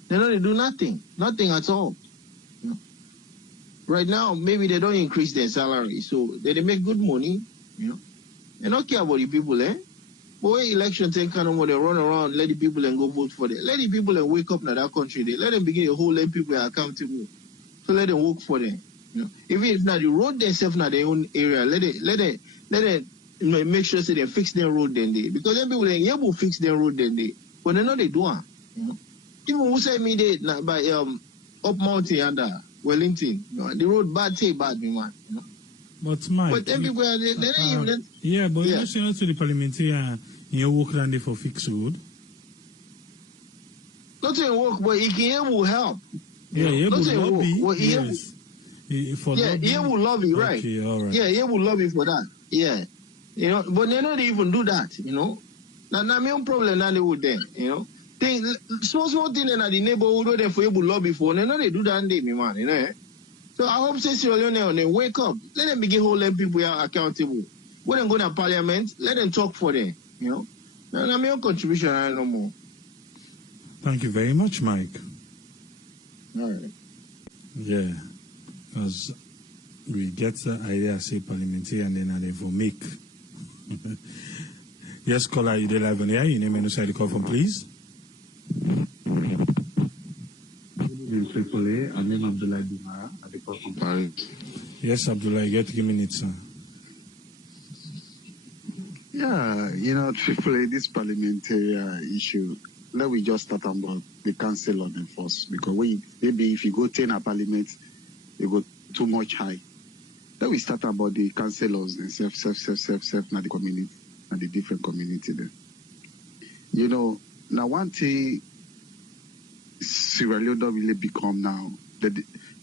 They know they do nothing at all. Right now, maybe they don't increase their salary, so they make good money. They don't care about the people, But when election take kind of when they run around, let the people and go vote for them. Let the people and wake up in that country. Let them begin to hold them people accountable. So let them work for them. Even if not the road themselves in their own area, let it make sure so they fix their road then they. Because them people they able to fix their road then they. But they know they do. Even who say me they by up mountain under Wellington, the road bad man. But Mike, but then people they don't even. Yeah, but you're saying to the parliamentarian, you work around there for fix road. Not saying work, but he can able help. Yeah, he able lobby. Well, Yes. He able lobby, right? Okay, all right. Yeah, he able lobby for that. Yeah, but they don't even do that. Now my own problem now they would then, small thing in the neighborhood where they for able lobby for, they know they do that day, man, So I hope Sierra Leone they wake up. Let them begin holding people accountable. When they go to parliament, let them talk for them. Now my own contribution I no more. Thank you very much, Mike. All right. Yeah, because we get the idea, say parliamentarian, and then they for make. Yes, caller, you live on the air. Your name and inside the call from, please. In Tripoli, I name Abdullah Dimara at the call from Paris. Yes, Abdullah, you get 3 minutes, sir. Yeah, Tripoli, this parliamentary issue, let we just start about the council on them first, because maybe if you go 10 a parliament, you go too much high. Let we start about the councillors and self, now the community, and the different community there. Now one thing Sierra Leone don't really become now,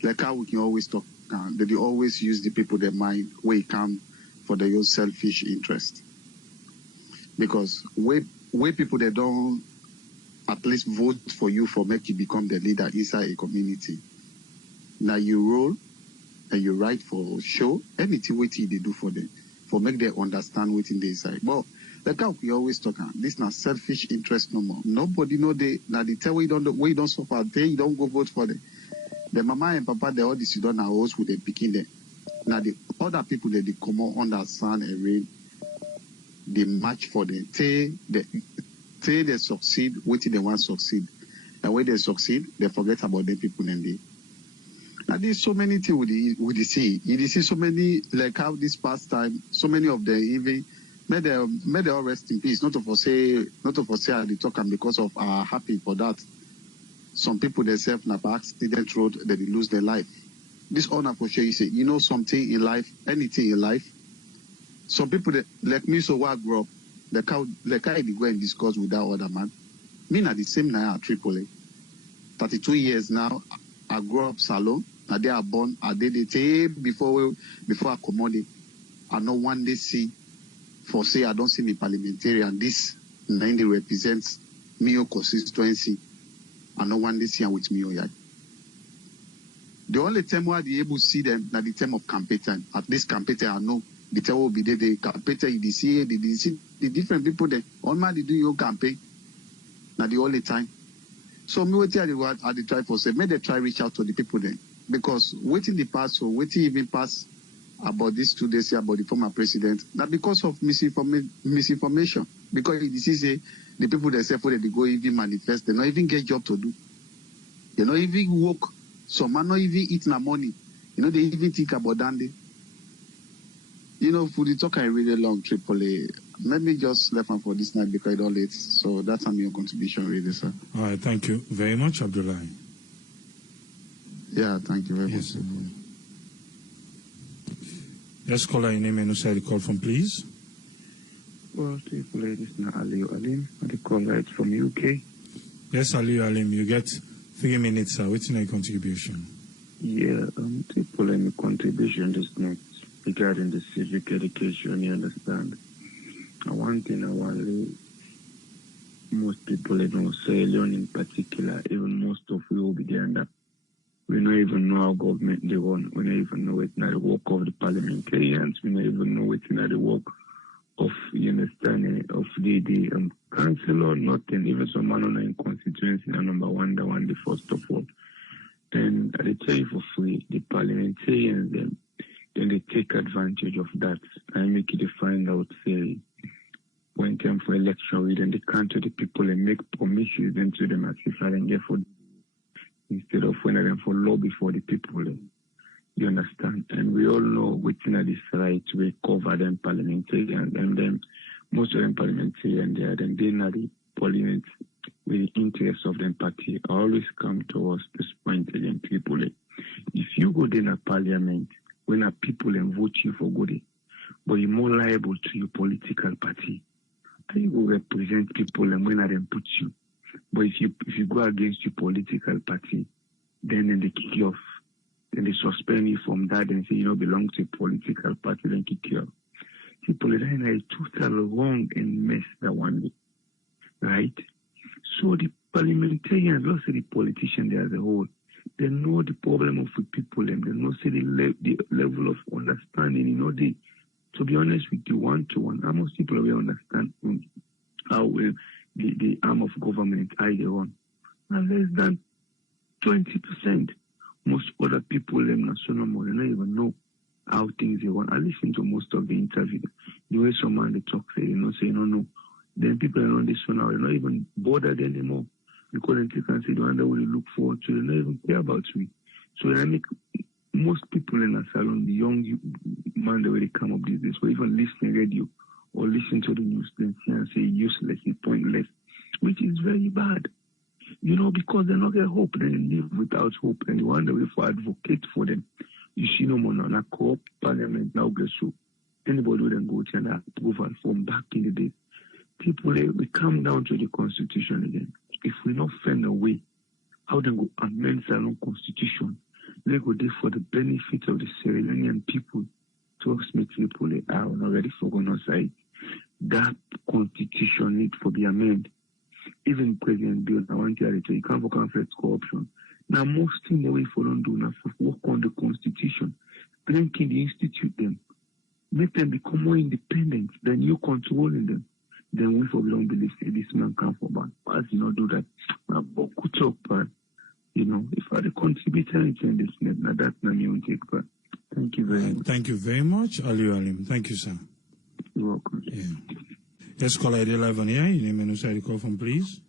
like how we can always talk, that they always use the people their mind where it come for their own selfish interest. Because where people they don't at least vote for you for make you become the leader inside a community. Now you roll and you write for show anything waiting they do for them, for make them understand what's in the inside. But like how we always talk, this not selfish interest no more. Nobody know now they tell we don't suffer, you don't go vote for them. The mama and papa they all this you don't know house with them picking them. Now the other people that they come on under sun and rain, they match for them. Till they succeed, waiting they want to succeed. And when they succeed, they forget about them people and they. Now there's so many things with the sea. You see so many, like how this past time, so many of them even may they all rest in peace. Not to say they talk and because of happy for that. Some people themselves na by accident road that they lose their life. This honor for sure you say, something in life, anything in life. Some people that like me so I grew up, like how they go and discuss with that other man. Me na the same now at Tripoli. 32 years now, I grew up Salon. I they are born. I did it before I commodity. I know one day see for say I don't see me parliamentarian. This 90 represents me constituency. I know one day see with me. The only time where they able to see them at the time of campaign time. At least campaign time I know the time will be there. The campaign time they see the different people there. All man they do your campaign. Now the only time. So me wait I the try for say may they try reach out to the people there. Because waiting the past or waiting even pass about these 2 days here about the former president, not because of misinformation. Because this is the people themselves that they go even manifest, they not even get job to do. They not even work. Some man not even eat na money. They even think about dandy. For the talk I really long Tripoli, let me just let my for this night because it's all late. So that's your contribution, really, sir. All right, thank you very much, Abdullahi. Yeah, thank you very much. Yes, caller, your name and who said the call from, please. Well, this is Aliyu Alim. The caller is from UK. Yes, Aliyu Alim, you get 3 minutes, sir. What's your contribution? Yeah, people in the contribution this night regarding the civic education, you understand. One thing I want to most people don't say, Leone in particular, even most of we will be there and that. We don't even know our government they run. We don't even know it's not the work of the parliamentarians. We don't even know it's not the work of, you understand, of the councillor, nothing. Even some man on in constituency, number one, the first of all. And I tell you for free, the parliamentarians, then they take advantage of that. And make it find out, say, when time for election, then they come to the people and make promises then to them as if I can get for instead of when them for lobby for the people. You understand? And we all know within this right we cover them parliamentarians and then most of them parliamentarians they are the parliament with the interests of them party. Always come to us this point again, people. If you go in a parliament when a people and vote you for good, but you're more liable to your political party. And you will represent people and when they put you. But if you go against your political party, then they kick you off. Then they suspend you from that and say you don't belong to a political party, then kick you off. People are totally wrong and mess that one day. Right? So the parliamentarians, let's say the politicians as a whole, they know the problem of the people and they know say the level of understanding, to be honest with you, one-to-one, most people will understand how the arm of government how they run. And less than 20%. Most other people in national more, they don't even know how things they run. I listen to most of the interview. The way some man they talk, say no. Then people around this one now, they're not even bothered anymore. Because they can say the one that we look forward to, they don't even care about me. So I make most people in a salon, the young man that when they come up these days, or even listen to radio or listen to the news, then see and say useless, pointless, which is very bad. Because they don't get hope, they live without hope, and you wonder if I advocate for them. You see no more now, co-op parliament now gets so anybody would then go to an approval from back in the day. People, we come down to the constitution again. If we not find a way how they go amend our own constitution, they go there for the benefit of the Sierra Leonean people. To make people are already forgotten aside. That constitution needs to be amended. Even President Bill, I want to tell you, can't conflict corruption. Now, most things the way for don't do now for work on the constitution, strengthen the institute them, make them become more independent than you controlling them. Then we for don't believe say this man can't for ban. As you not do that, but if I contribute anything this net, now that's not me on take part. Thank you very much. Thank you very much, Aliyu Alim. Thank you, sir. You're welcome. Yeah. Yes, caller ID live on here. Your name and who said the call from, please.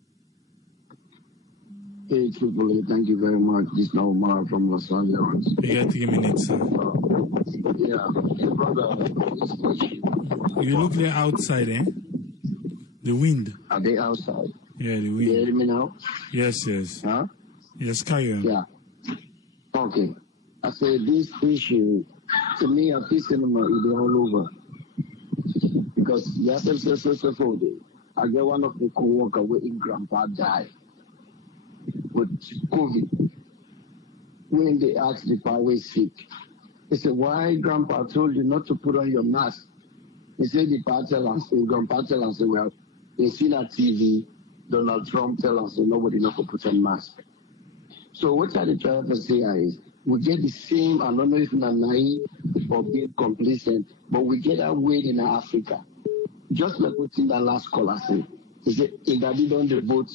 Hey, Triple A, thank you very much. This is Omar from Los Angeles. You get 3 minutes, sir. Yeah, hey, brother. You look there outside, eh? The wind. Are they outside? Yeah, the wind. You hear me now? Yes. Huh? Yes, carry on. Yeah. Okay. I said this issue, to me, I feel cinema is all over. Because yesterday, I get one of the co-worker waiting grandpa died with COVID. When they asked the power sick, they said, why grandpa told you not to put on your mask? He said the grandpa tell us, well, they see that TV, Donald Trump tell us nobody not to put on mask. So what I try to say is, we get the same, I don't know if not naive or being complacent, but we get that way in Africa. Just like what's in that last caller said. He said, if that don't vote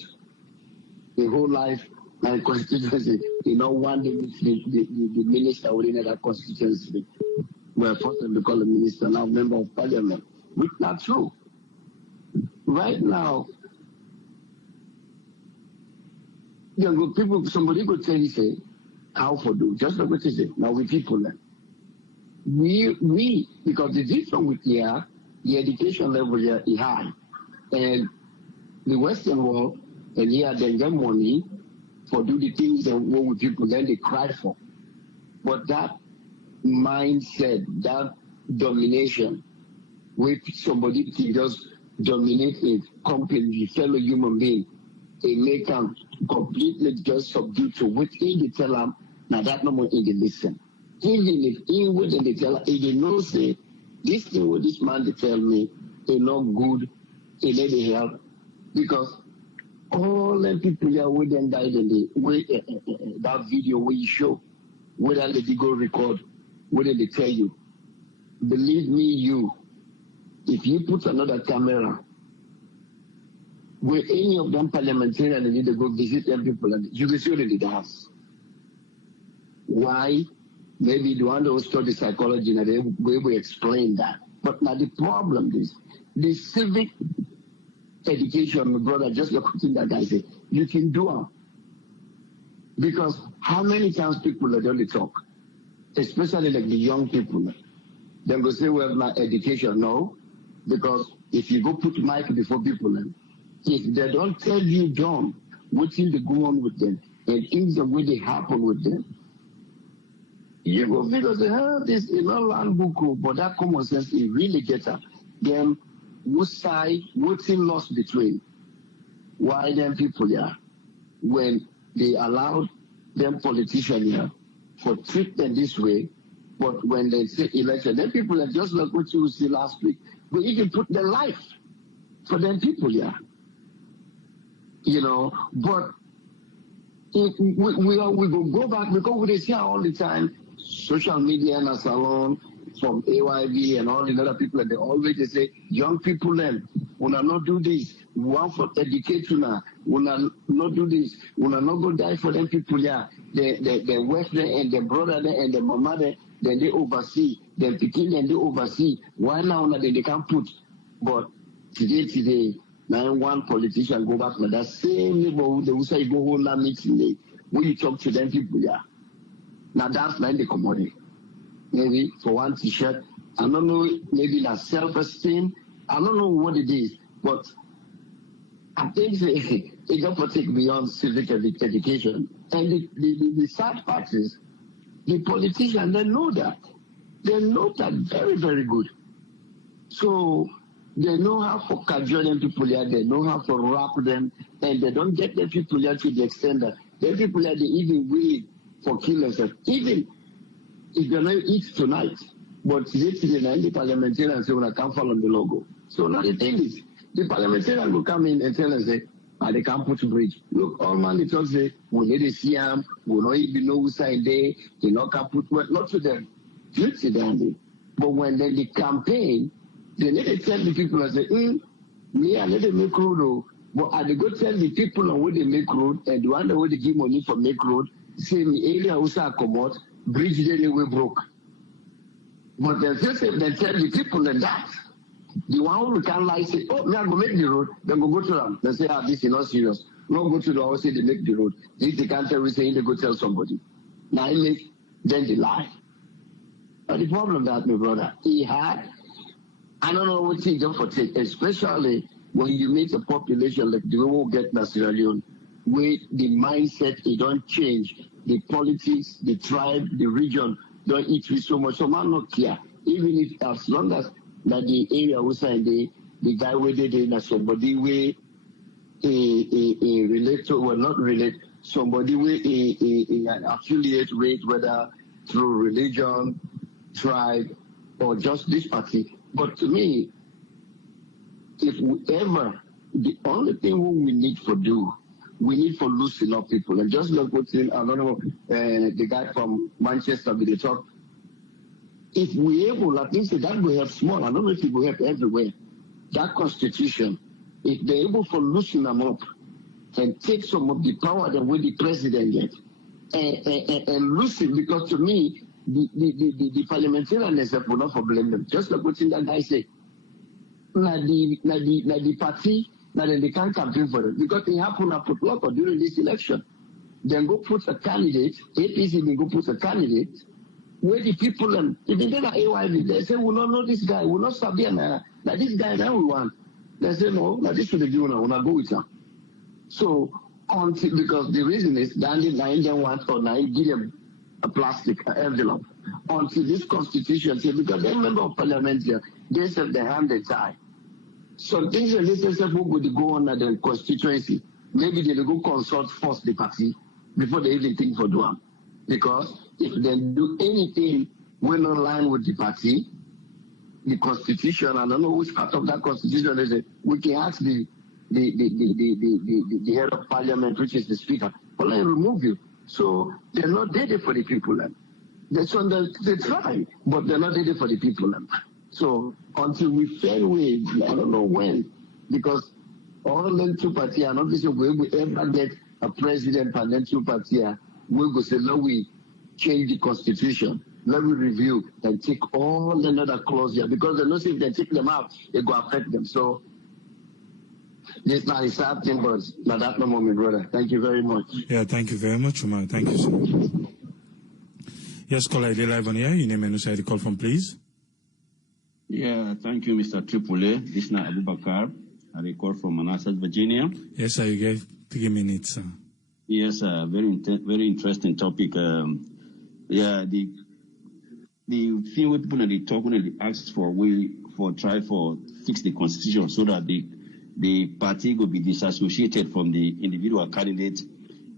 the whole life and constituency, one day the minister within that constituency. Well, first they call the minister, now member of parliament. Which is not true. Right now, somebody could tell you, say, how for do, just like what you say, now we people then. We, because the difference with here, the education level here is high. And the Western world, and here they get money for do the things that what people then they cry for. But that mindset, that domination, where somebody can just dominate a company, fellow human being, they make them completely just subdue to within the tell them, now that no more in the listen. Even if in within the tell them, if they know say, this thing what this man they tell me, they not good, they let it help. Because all the people here with them died in the way that video where you show, whether they go record, whether they tell you, believe me, you, if you put another camera where any of them parliamentarians they need to go visit them people, and you will see what they does. Why? Maybe the one who study psychology and they will explain that. But now the problem is the civic education, my brother, just look at that guy say, you can do it. Because how many times people are only talk, especially like the young people, then go say, well, my education, no. Because if you go put mic before people, if they don't tell you don't, what things they go on with them, and things the way they happen with them, you go figure say, this is not land book, but that common sense is really get up. Then what side, what's in lost between? Why them people here, when they allowed them politicians here for treat them this way, but when they say election, then people are just like what you see last week. But you can put their life for them people here. You know, but if we will go back because we see all the time, social media and a salon from AYB and all the other people, and they always say, young people then, when I not do this, we want for educate you now, when I not do this, when I not go die for them people here, they work there and their brother there and their mama there, then they oversee, then picking then they oversee. Why now they can't put? But today, now one politician go back to that same neighborhood, they will say go hold that meeting when you talk to them people here. Now that's like the commodity. Maybe for one t-shirt, I don't know, maybe that's self-esteem, I don't know what it is, but I think it got to take beyond civic education. And the sad part is, the politicians, they know that. They know that very, very good. So they know how to cajole them people here, they know how to wrap them, and they don't get the people here to the extent that the people here, they even will for kill themselves. Even if they're not eat tonight, but today the parliamentarians say, when I can't follow the logo. So now the thing is, the parliamentarian will come in and tell us, they can't put a bridge. Look, all man, they talk say, we need to see them, we don't even know who's side there, they not can put, well, not to them, not to them. But when they campaign, they need to tell the people and say, me, I need to make road, but I go tell the people on where they make road, and the one that where they give money for make road, say the area also come out, bridge they way broke. But they tell the people that the one who can lie say, oh, me I go make the road, then go to them. They say, this is not serious. No go to the house, say they make the road. If they can't tell, we say they go tell somebody. Now he make, then they lie. But the problem that, my brother, he had, I don't know what he done for take, especially when you make a population like the way we get in Sierra Leone, where the mindset, it don't change. The politics, the tribe, the region don't eat with so much. So man not care. Even if as long as that the area was the guy where they did somebody where relate to, well not relate, somebody where an affiliate with, whether through religion, tribe, or just this party. But to me, if we ever, the only thing we need to do, we need to loosen up people. And just like what's in, I don't know, the guy from Manchester, they talk. If we able, at least that will help small. I don't know if it will help everywhere. That constitution, if they're able to loosen them up and take some of the power that the president gets, and loosen, because to me, the parliamentarians will not for blame them. Just like what's in that guy say. Now the party, now they can't campaign for it because they happen to put lock during this election. Then go put a candidate, APC will go put a candidate where the people, if they get an AYB, they say, we don't know this guy, we not Sabian, Like this guy that we want. They say no, like this should be doing when I go with him. So until, because the reason is that the Nigerian want or Nigerian give them a plastic envelope until this constitution say, because they're member of parliament here, they said they hand they tie. So things that they say who would go on the constituency, maybe they will go consult first the party before they even think for doing. Because if they do anything well online with the party, the constitution, I don't know which part of that constitution they say, we can ask the head of parliament, which is the speaker, well, I remove you. So they're not there for the people. That's when they try, but they're not there for the people. So until we fail away, I don't know when, because all them two parties are not going to ever get a president and then two parties will go say, no, we change the constitution. Let me review and take all the other clauses here, because they know if they take them out, it will affect them. So this is not a sad thing, but not that no moment, brother. Thank you very much. Yeah, thank you very much, Umar. Thank you, sir. Yes, caller, you're live on here. Your name and who the call from, please. Yeah, thank you, Mr. Tripoli. This is Abu Bakar. I record from Manassas, Virginia. Yes, sir. You get 3 minutes, sir. Yes, very interesting topic. Yeah, the thing with people that they talk when they ask for try for fix the constitution so that the party will be disassociated from the individual candidate,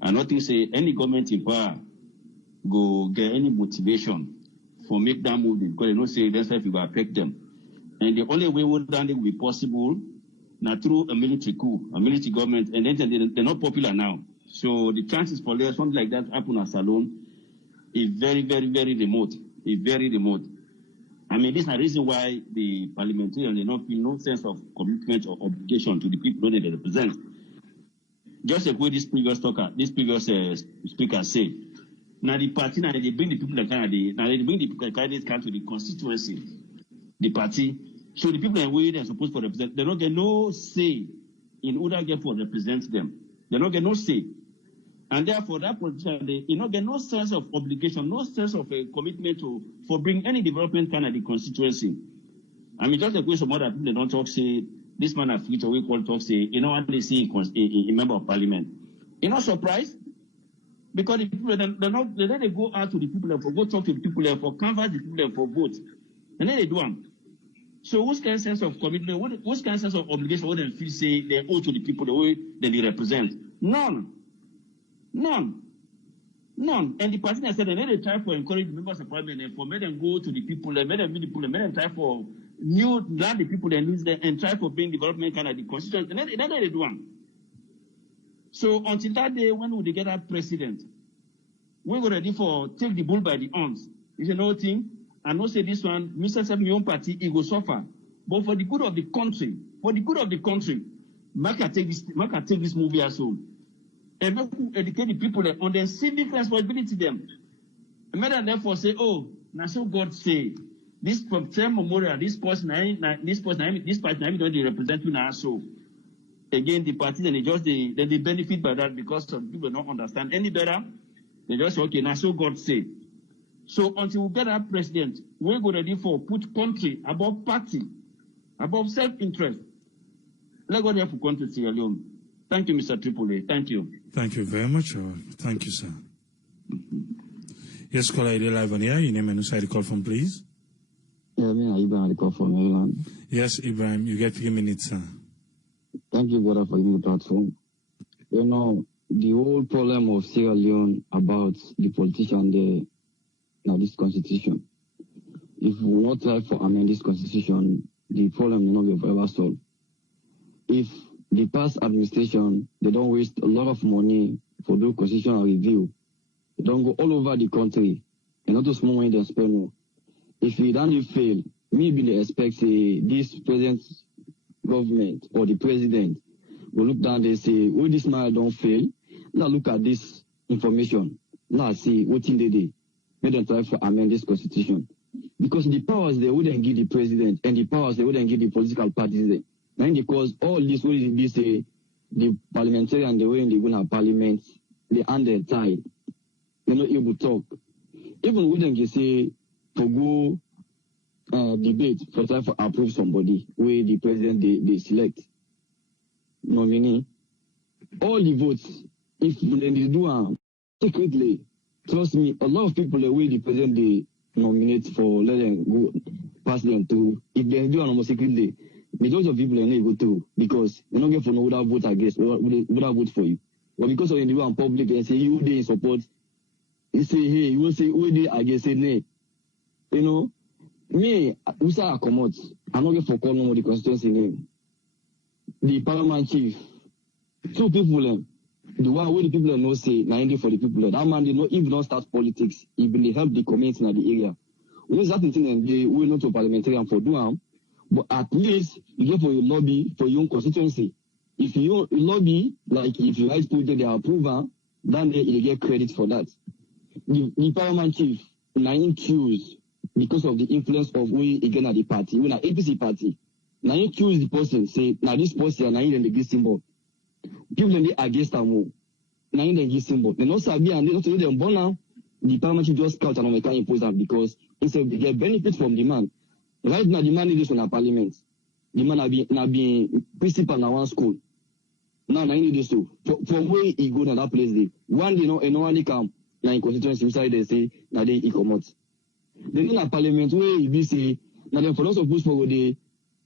and nothing say any government in power go get any motivation for make that move, because they don't say themselves it will affect them. And the only way that it will be possible now through a military coup, a military government, and then they're not popular now. So the chances for something like that happen as alone is very, very, very remote. It's very remote. I mean, this is the reason why the parliamentarians, they don't feel no sense of commitment or obligation to the people that they represent. Just like what this previous speaker said. Now the party, now they bring the people that candidate, now they bring the candidates come to the constituency, the party. So the people that they're supposed to represent, they don't get no say in who they get for represent them. They don't get no say. And therefore, that politician, they get no sense of obligation, no sense of a commitment for bring any development kind of the constituency. I mean, just a question of other people, they don't talk, say, this man of future, we call talk, say, what they see in member of parliament. You're not surprised? Because the people, they go out to the people, for go talk to the people, for canvass the people, for vote. And then they do them. So what's kind of sense of commitment, what's kind of sense of obligation, what they feel, say, they owe to the people the way that they represent? None. And the party said, and then they try for encourage the members of parliament and for make them go to the people, and make them meet the people, and make them try for land the people that needs them and try for bring development kind of the constitution. And then they do one. So until that day, when would they get that president? We were ready for take the bull by the horns. It's another thing. I know say this one, Mr. Seven, your own party, it will suffer. But for the good of the country, Mark can take this movie as well. And make educate the people on their civic responsibility them. And make them therefore say, oh, now so God say, this from term memorial, this person don't represent you now. So again, the party then they benefit by that because some people don't understand any better. They just say, okay, now so God say. So until we get our president, we're going ready for put country above party, above self-interest. Let's go there for country, Sierra Leone. Thank you, Mr. Tripoli. Thank you. Thank you very much. Thank you, sir. Yes, caller, you're live on here. Your name and who the call from, please. Yeah, me, Ibrahim, the call from Maryland. Yes, Ibrahim, you get 3 minutes, sir. Thank you, brother, for giving me the platform. You know, the whole problem of Sierra Leone about the politician there, now this constitution. If we not try for amend this constitution, the problem will not be forever solved. If the past administration, they don't waste a lot of money for the constitutional review. They don't go all over the country and not to small money they spend more. If it don't fail, maybe they expect this present government or the president will look down and say, oh, this man don't fail. Now look at this information. Now see what thing they did. Make them try for amend this constitution. Because the powers they wouldn't give the president and the powers they wouldn't give the political parties there. And because all this, what is this, the parliamentarian, the way they go to parliament, they hand their tie. They're not able to talk. Even wouldn't you say, to go debate for try for approve somebody where the president they select nominee. All the votes, if they do secretly, trust me, a lot of people the way the president they nominate for let them go pass them through. If they do almost secretly, majority of people they go through because they don't get for no other vote against or would vote for you. But because of the do in public and say you they support, you say hey, you will say who they against say nay. You know, me, we say I come out. I'm not get for call no more the constituency name. The parliament chief, two people the one where the people know say 90 for the people that man they not even don't start politics, even they help the community in the area. When that thing and they will not to parliamentarian for doing, but at least you get for your lobby for your own constituency. If you lobby, like if you guys put their approval, then they get credit for that. The parliament chief, 9 choose because of the influence of we again at the party, we at APC party. Now you choose the person, say, now this person, now you then give symbol. People then they against them, now you then give symbol. Then also be and they not to do them born now. The parliament chief just count and we can impose them because instead they get benefit from the man. Right now the man is in a parliament. The man have been principal in one school. Now you need this too. From where he go to that place, they one day no one they come. Now in constituency inside they say now they come out. Then in a parliament where he be say now then for those of push forward they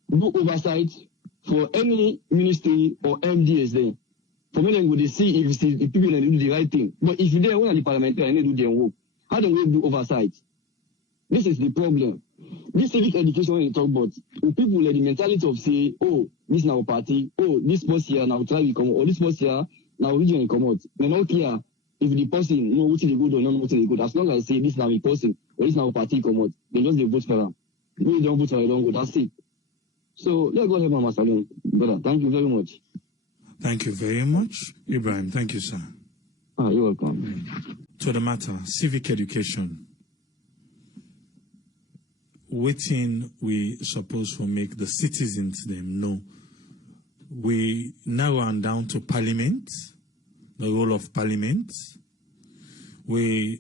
do oversight for any ministry or MDS there. For me then go they see if the people then do the right thing. But if you there when the parliamentarian they do their work, how then we do oversight? This is the problem. This civic education when you talk about people like the mentality of say, oh, this is our party, oh, this post here now try to come out, or this post here now region come out. They not care if the person know what is good or not what is good. As long as I say this is now a person or this is now a party come out, they just they vote for them. If they don't vote for them, don't go. That's it. So let's go ahead, Mama Salim. Brother, thank you very much. Thank you very much, Ibrahim. Thank you, sir. You're welcome. To the matter, civic education. Waiting, we suppose for make the citizens them know. We narrow on down to parliament, the role of parliament.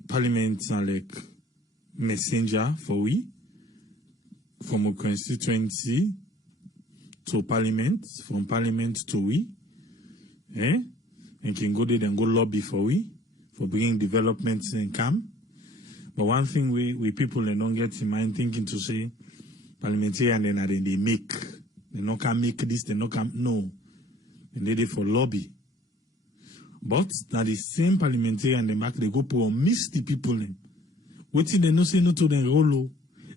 Parliaments are like messenger for we, from a constituency to parliament, from parliament to we, and can go there and go lobby for we, for bringing developments and come. But one thing we people they don't get in mind thinking to say parliamentarian then they make. They not can make this, they not can no. They need it for lobby. But now the same parliamentarian they go promise the people them. Waiting they no say no to them rolo.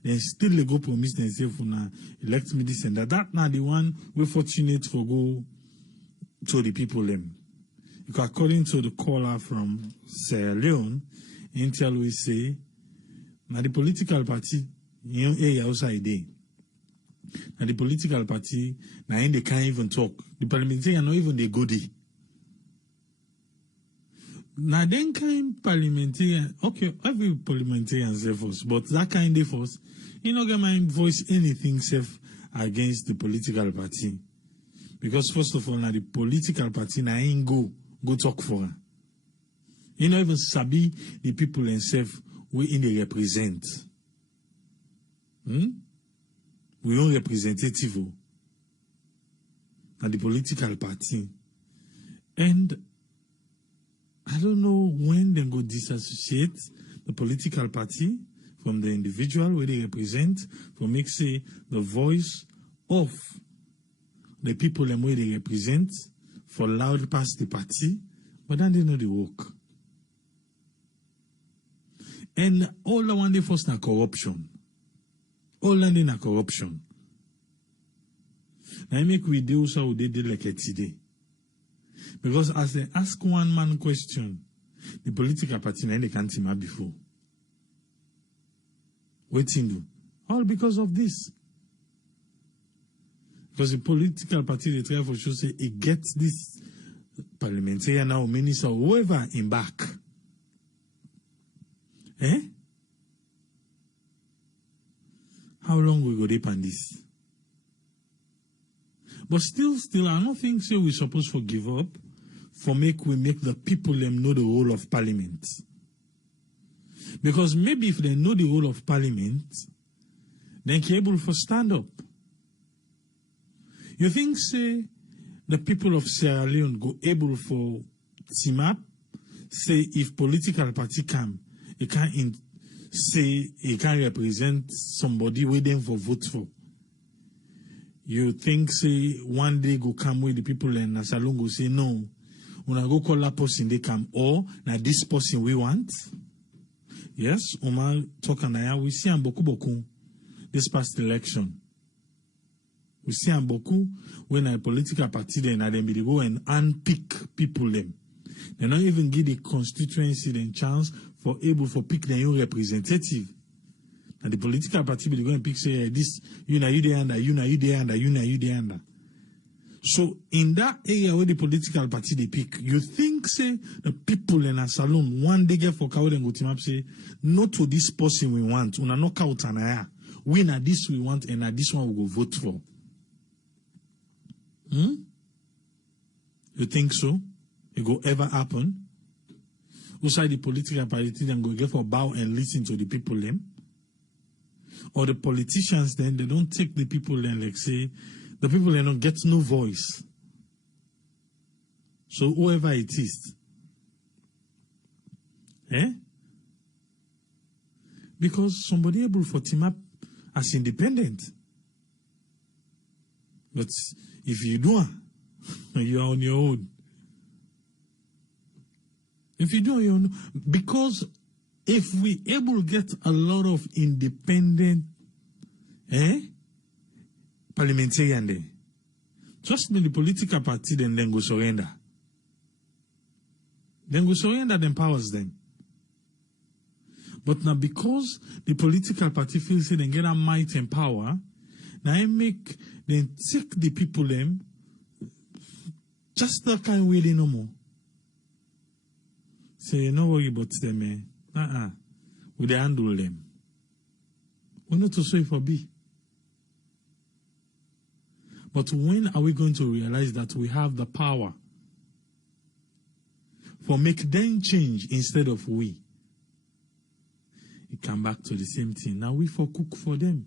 Then still they go promise themselves for now elect me this and that. That now the one we fortunate for go to the people them. Because according to the caller from Sierra Leone, Intel will say now the political party you know outside there. Now the political party now they can't even talk. The parliamentarian not even they go there. Now then kind parliamentarian okay, every parliamentarian say first, but that kind of force, you know get my voice anything safe against the political party. Because first of all now the political party now ain't go talk for her. You know even sabi the people themselves we in the represent. We own representative at the political party. And I don't know when they go disassociate the political party from the individual where they represent for make say the voice of the people and where they represent for loud past the party, but then they know the work. And all I want to first na corruption. All landing na corruption. Now I make we do so they did like it today. Because as they ask one man question, the political party they can't see before. Waiting do. All because of this. Because the political party they try for sure say it gets this parliamentarian now minister whoever in back. How long we go deep on this? But still, I don't think so we're supposed to give up for we make the people them know the role of parliament. Because maybe if they know the role of parliament, then able for stand up. You think, say, the people of Sierra Leone go able for team up, say, if political party come, it can't say it can represent somebody waiting for vote for. You think, say, one day go come with the people in Nasalon go say, no, when I go call that person, they come, or now this person we want. Yes, Omar talk and we see boku this past election. We see boku when a political party then they go and unpick people them. They not even give the constituency the chance for able for pick their own representative. And the political party will go and pick say this, you there under, you there under. So in that area where the political party they pick, you think say the people in a salon one day get for cow and go team up say, no to this person we want, una knock out and we na this we want and na this one we go vote for. You think so? It go ever happen? Outside the political party then go get for bow and listen to the people them? Or the politicians then they don't take the people then like say the people they don't get no voice. So whoever it is. Because somebody able for team up as independent. But if you do, you are on your own. If you do, you know, because if we able to get a lot of independent parliamentarian there, just me the political party then go surrender. Then go surrender them powers then. But now because the political party feels they get a might and power, now I make them take the people them just that kind of way they no more. Say, no worry about them, we dey handle them. We're not to say for be. But when are we going to realize that we have the power for make them change instead of we? It come back to the same thing. Now we for cook for them.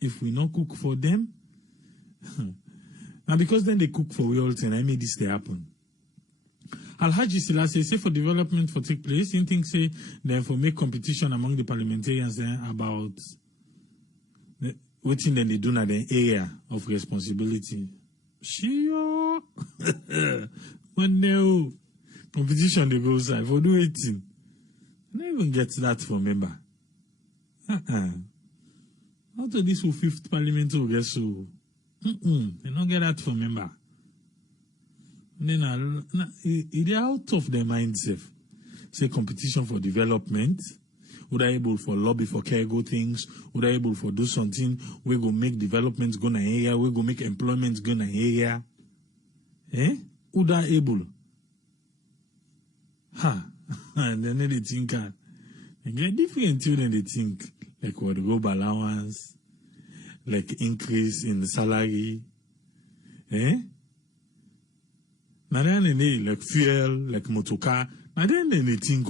If we not cook for them, now because then they cook for we all and I made this to happen. Alhaji Selassie say for development for take place, you think say therefore make competition among the parliamentarians about what thing then they do in the area of responsibility. Sure. When no competition they go side for do 18. I don't even get that for member. Out of this 5th parliament will get so. They don't get that for member. Then they're out of their mindset. Say competition for development. Would I able for lobby for cargo things? Would I able for do something? We go make developments go na area. We go make employment go na area. Would I able? And then they think they get different too than they think. Like wardrobe allowance, like increase in the salary. Now then they like fuel, like motorcar. Now then they think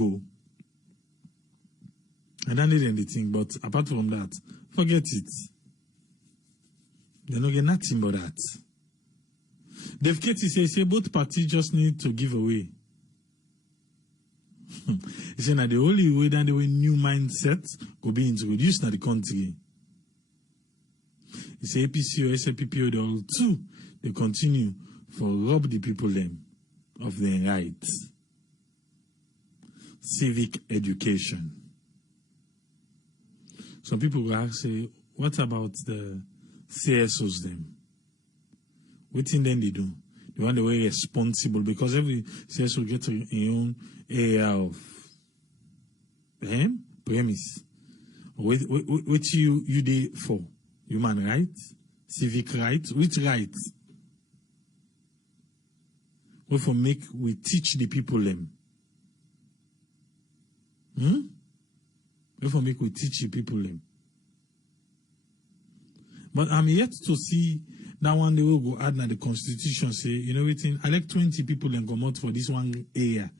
and then they think, but apart from that, forget it. They don't get nothing but that. Dave Katie says both parties just need to give away. He said that the only way that the way new mindset could be introduced in the country. He said APC or SAPPO, they all too, they continue for rob the people them of their rights. Civic education. Some people will ask, say, what about the CSOs them? What thing then they do? They want to be responsible because every CSO gets a own area of premise. What you did for? Human rights? Civic rights? Which rights? What for make we teach the people them? What for make we teach the people them? But I'm yet to see that one they will go add now the constitution say, you know what, I like 20 people and come out for this one area.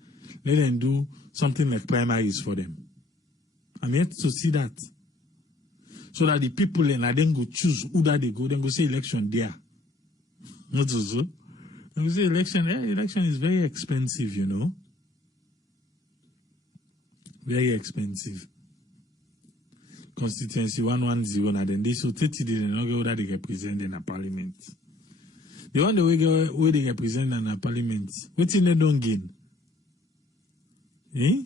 Let them do something like primaries for them. I'm yet to see that. So that the people and then go choose who that they go, then go say election there. Not so. Then go say election, election is very expensive, you know. Very expensive. Constituency 110, and then they so 30 days and not get that they represent in a parliament. The one the way where they represent in a parliament, what in they don't gain? Eh?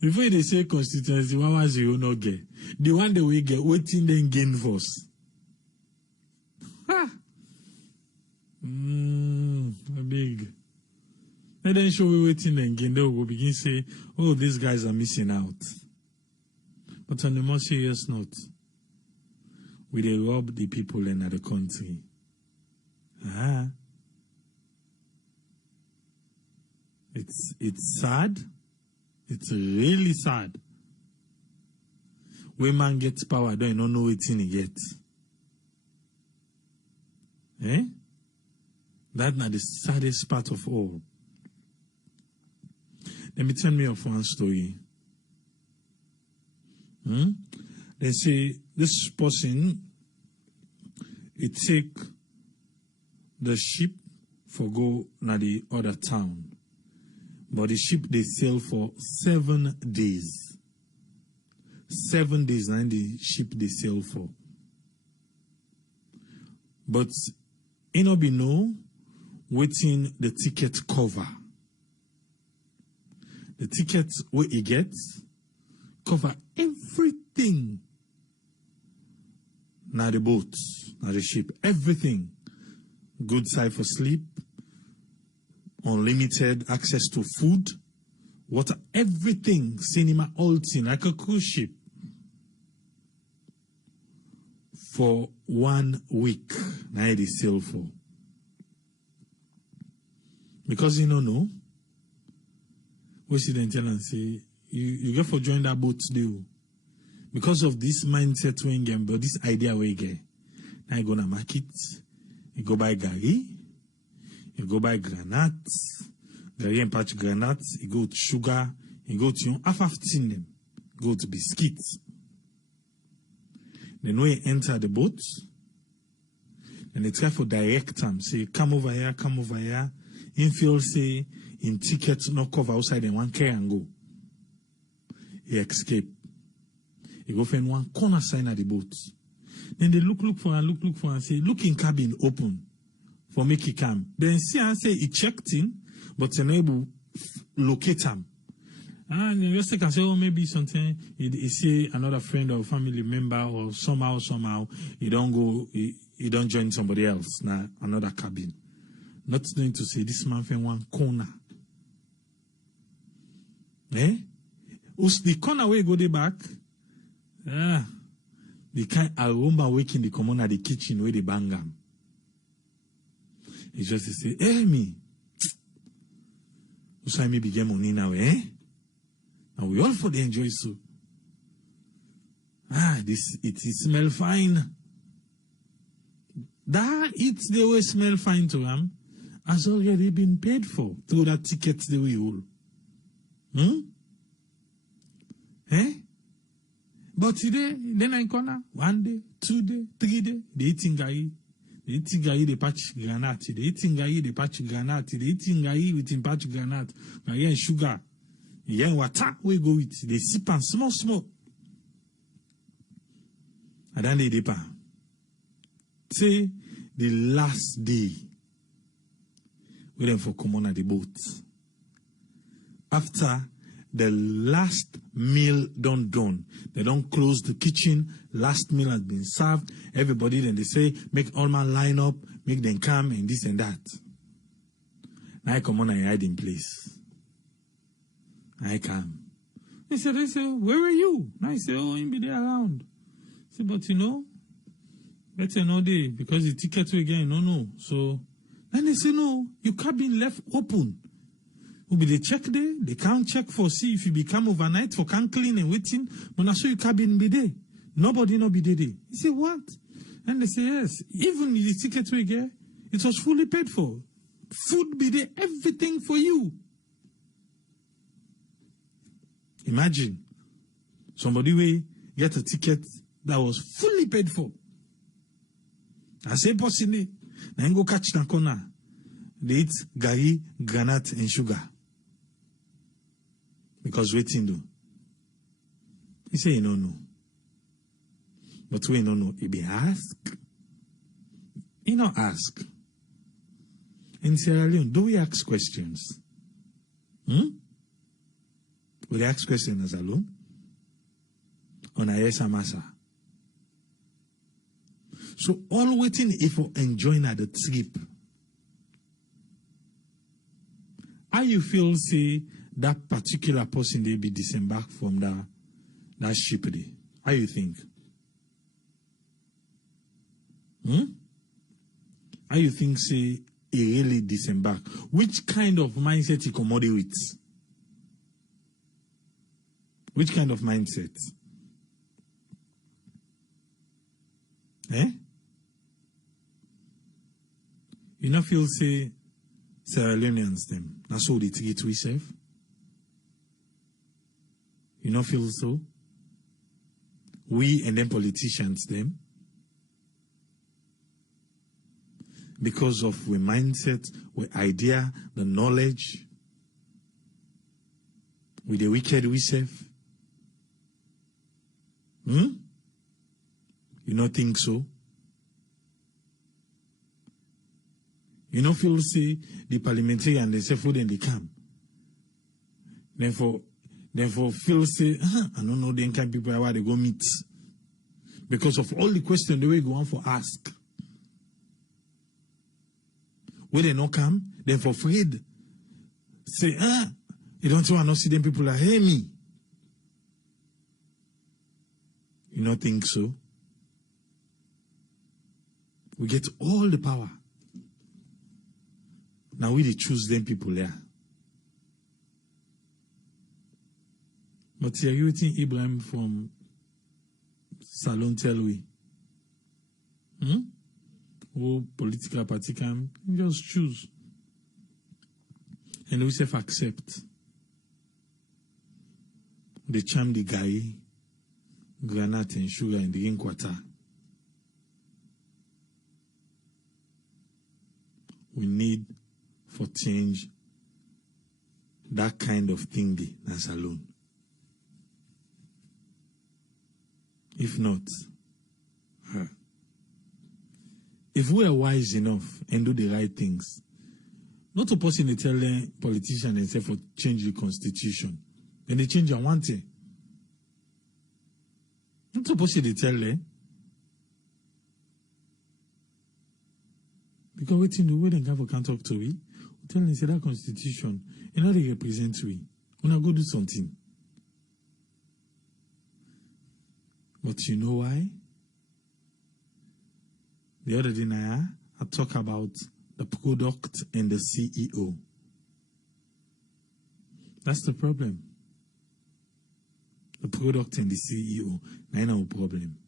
Before they say constituency 110 no get. The one the way get what in they gain first. Ha! Big. And then show we waiting and gain, they will begin say, oh, these guys are missing out. But on the more serious note, we they rob the people in the country. It's sad. It's really sad. When man gets power, don't know what he gets. That's not the saddest part of all. Let me tell you of one story. They say this person, it take the ship for go na the other town. But the ship they sail for 7 days. 7 days and the ship they sail for. But it be no waiting the ticket cover. The ticket where he gets cover everything. Now the boat, now the ship, everything. Good side for sleep, unlimited access to food, water, everything, cinema, all thing, like a cruise ship. For 1 week, now they sail for. Because you don't know, we see them tell and say, you get for join that boat deal. Because of this mindset we get, but this idea we get. Now you go to market, you go buy gari, you go buy granite, gari and patch granite, you go to sugar, you go to half them, go to biscuits. Then when you enter the boat, then they try for direct them, say, come over here, come over here. In feel say, in tickets no cover outside and one carry and go. He escape. He go find one corner sign at the boat. Then they look for and say, look in cabin open for make it come. Then see and say he checked in, but unable locate him. And the rest can say, oh, maybe something he say another friend or family member or somehow he don't go, he don't join somebody else now another cabin. Not going to say this man found one corner. The corner where go the back. The kind aroma waking the common at the kitchen where they bang them. It's just to say, hey me. So me begin money now, And we all for the enjoy so. It smell fine. That it's the way smell fine to them has already been paid for through that ticket the way all. But today, then I corner 1 day, 2 day, 3 day, they eating gari. They eating gari, they patch granite. They eating gari, they patch granite. They eating gari with patch granite. Gari and sugar. Yeah, water we go with. They sip and small. And then they dip. Say the last day. Waiting for come on at the boat. After the last meal done. They don't close the kitchen. Last meal has been served. Everybody then they say, make all man line up, make them come and this and that. Now I come on and hide in place. I come. They say, where were you? Now I say, oh, you be there around. I say, but you know, better no day because the ticket we again, no. So then they say, no, your cabin left open. Will be the check there, they can't check for see if you become overnight for can clean and waiting. When I saw your cabin be there, nobody no be there. He say, what? And they say, yes. Even the ticket we get, it was fully paid for. Food be there, everything for you. Imagine. Somebody will get a ticket that was fully paid for. I say possibly, then go catch the corner. They eat gari, granite, and sugar. Because waiting do. He say, you don't know. But we don't know. He be ask. He not ask. In Sierra Leone, do we ask questions? We ask questions alone? On a yes massa. So all waiting if you enjoying at the trip. How you feel say that particular person they be disembarked from that ship day? How you think? How you think say he really disembark? Which kind of mindset he commodity with? Which kind of mindset? You not feel say Sierra Leoneans them. That's how they treat we self. You not feel so? We and then politicians them. Because of we mindset, we idea, the knowledge, with the wicked we self. You not think so? You not feel say the parliamentarian they say food and they come. Therefore feel say, I don't know the kind of people where they go meet. Because of all the questions the way go on for ask. When they not come, then for afraid. Say, you don't want to see them people like, hey me. You not think so? We get all the power. Now we choose them people there. But are you waiting Ibrahim from Salon tell we? Oh, political party can just choose. And we say accept. They charm the guy, granite and sugar in the quarter. We need for change that kind of thing that's alone. If not, if we are wise enough and do the right things, not to possibly tell the politician and say for change the constitution, then they change one thing. Not to possibly tell them. Because waiting the way they can talk to we tell them say that constitution, you know they represent we. We not go do something. But you know why? The other day I talk about the product and the CEO. That's the problem. The product and the CEO. That's our problem.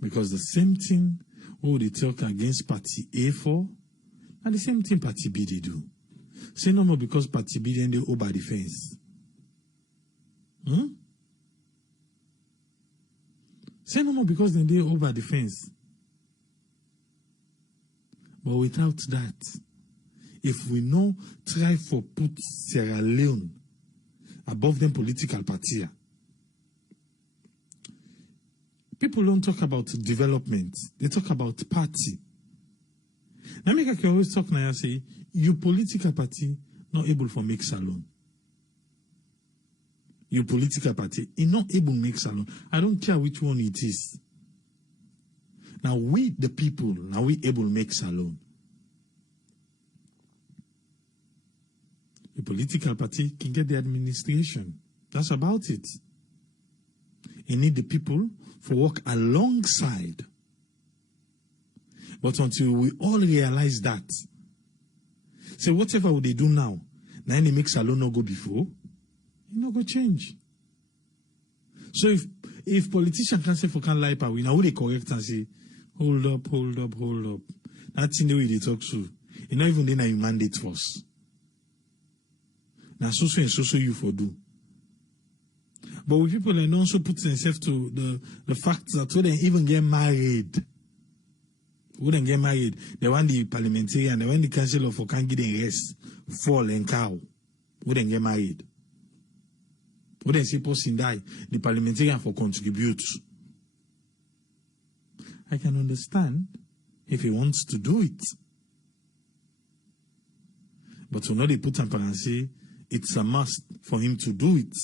Because the same thing they talk against Party A for, and the same thing Party B they do. Say no more because Party B then they over the fence. Say no more because then they over the fence. But without that, if we no try for put Sierra Leone above them political party, people don't talk about development. They talk about party. Now make I always talk now and say, you political party not able for make salon. Your political party is not able to make salon. I don't care which one it is. Now we, the people, now we able to make salon. The political party can get the administration. That's about it. You need the people for work alongside. But until we all realize that, say whatever would they do now they make salon no go before, it no go change. So if politicians can say for can lie power, now they correct and say, hold up. That's in the way they talk to. You not even then you mandate first. Now so you for do. But with people that also put themselves to the fact that we don't even get married. Wouldn't get married. They want the parliamentarian, they want the councillor for can't get a rest, fall and cow. Wouldn't get married. Wouldn't see person die. The parliamentarian for contribute. I can understand if he wants to do it. But to know they put up and say it's a must for him to do it.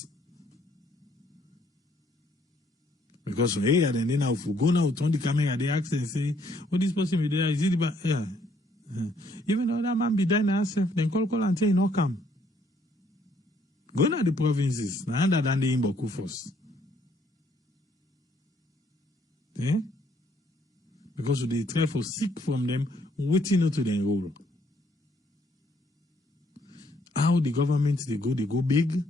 Because hey, and then now if we go now, turn the camera, they ask and say, what this person be there? Is it the yeah. Even though that man be dying herself, then call and say no come. Go to the provinces, now under than the Imboku first. Eh? Because they try for seek from them, waiting to the enroll. How the government they go big.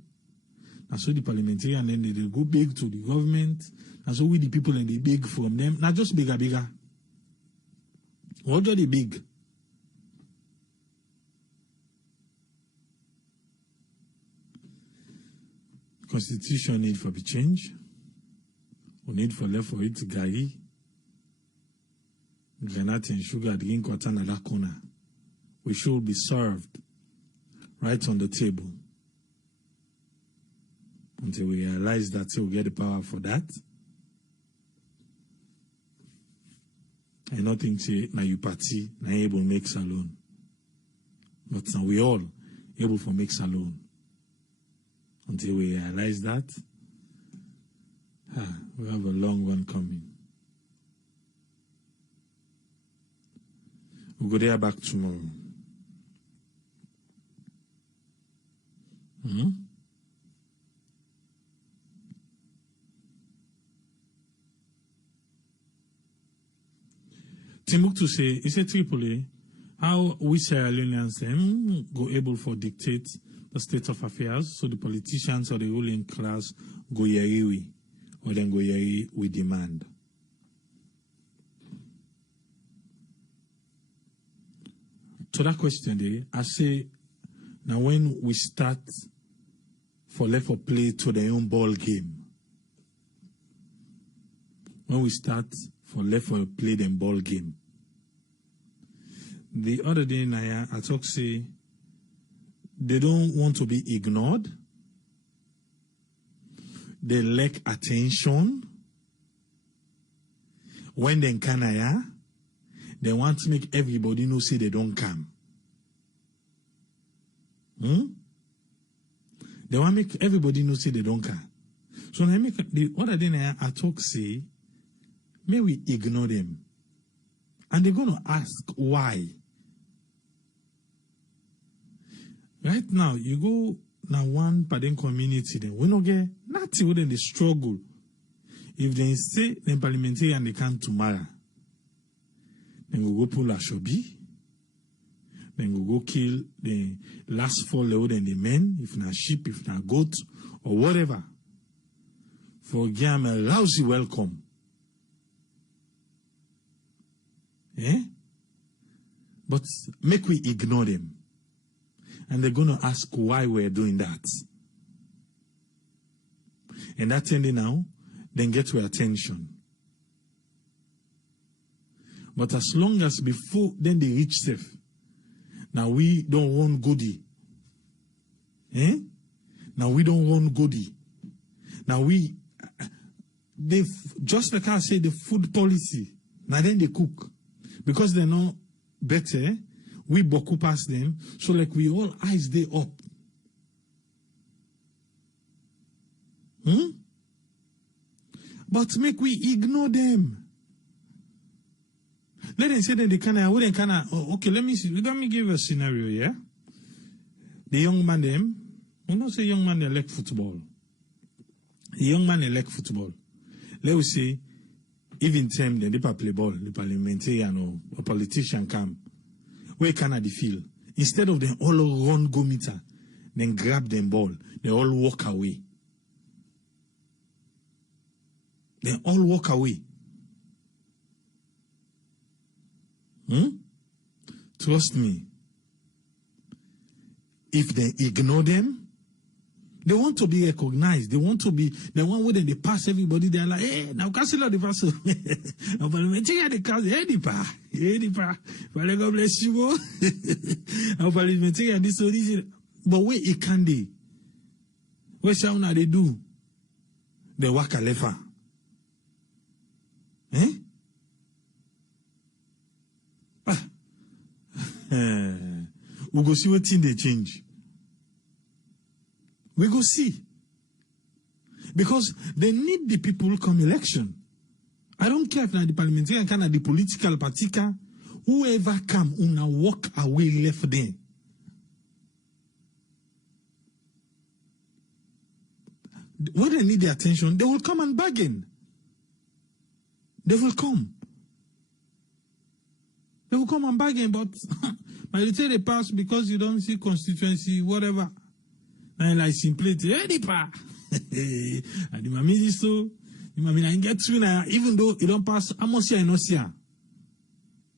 And so the parliamentarian then they go big to the government. And so we the people and they big from them. Not just bigger. What do they big? Constitution need for be change. We need for left for it gari. Granite and sugar drink water na that corner. We should be served right on the table. Until we realize that we'll get the power for that. I don't think now you party, now able to make salon. But now we all able to make salon. Until we realize that, we have a long one coming. We'll go there back tomorrow. Timbuktu say, it's a Tripoli, how we Sierra Leoneans go able for dictate the state of affairs, so the politicians or the ruling class go yeri or then go yeri we demand. To that question there, I say, now when we start for left for play to their own ball game, when we start for left for play them ball game. The other day, Naya, I talk say, they don't want to be ignored. They lack attention. When they can, Naya, they want to make everybody know say they don't come. They want to make everybody know say they don't come. So I make the other day, Naya, I talk say, may we ignore them. And they're going to ask why. Right now, you go now one Paden community, then we don't get nothing within the struggle. If they say the parliamentarian they can't tomorrow, then we go pull a shobi, then we go kill the last 4 load and the men, if not sheep, if not goat, or whatever. For give them a lousy welcome. Eh? But make we ignore them. And they're going to ask why we're doing that. And that ending now, then get your attention. But as long as before then they reach safe, now we don't want goodie. Eh? Now we don't want goodie. Now we, they just like I say, the food policy. Now then they cook. Because they're not better, we boku past them, so like we all eyes they up. But make we ignore them. Let them say that they can, okay, let me give a scenario, yeah? The young man them, we don't say young man they like football. The young man they like football. Let us say, even time they play ball, the parliamentarian or a politician come. Where can I feel? Instead of them all run go meter, then grab them ball, they all walk away. They all walk away. Trust me. If they ignore them, They want to be recognized. They want to be the one where they pass everybody. They're like, hey, now councillor the pass. Now parliamentarian the council, hey, the pa. God bless you. Now parliamentarian this so this. But where it can they? Where shall now they do? They work a lefa. Eh? We go see what thing they change. We go see. Because they need the people come election. I don't care if na the parliamentarian can the political party can, whoever come una walk away left there. When they need the attention, they will come and bargain. They will come. They will come and bargain, but by the time they pass, because you don't see constituency, whatever. And like simply, hey, Nipa. And the mami is so, the mami na get through now, even though it don't pass, I must say, I know, see.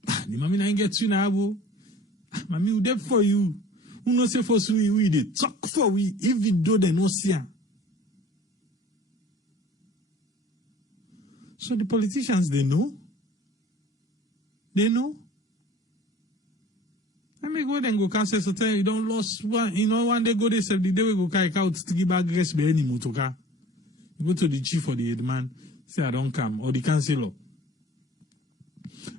The mami na get through now, mami, we dead for you. Who knows if us we did talk for we, even though they know see. So the politicians, they know. They know. Let me go then go cancel so tell you don't lose one. You know, one day go they say the day we go carry out to give back rest be any motoka. You go to the chief or the headman, say I don't come, or the councillor.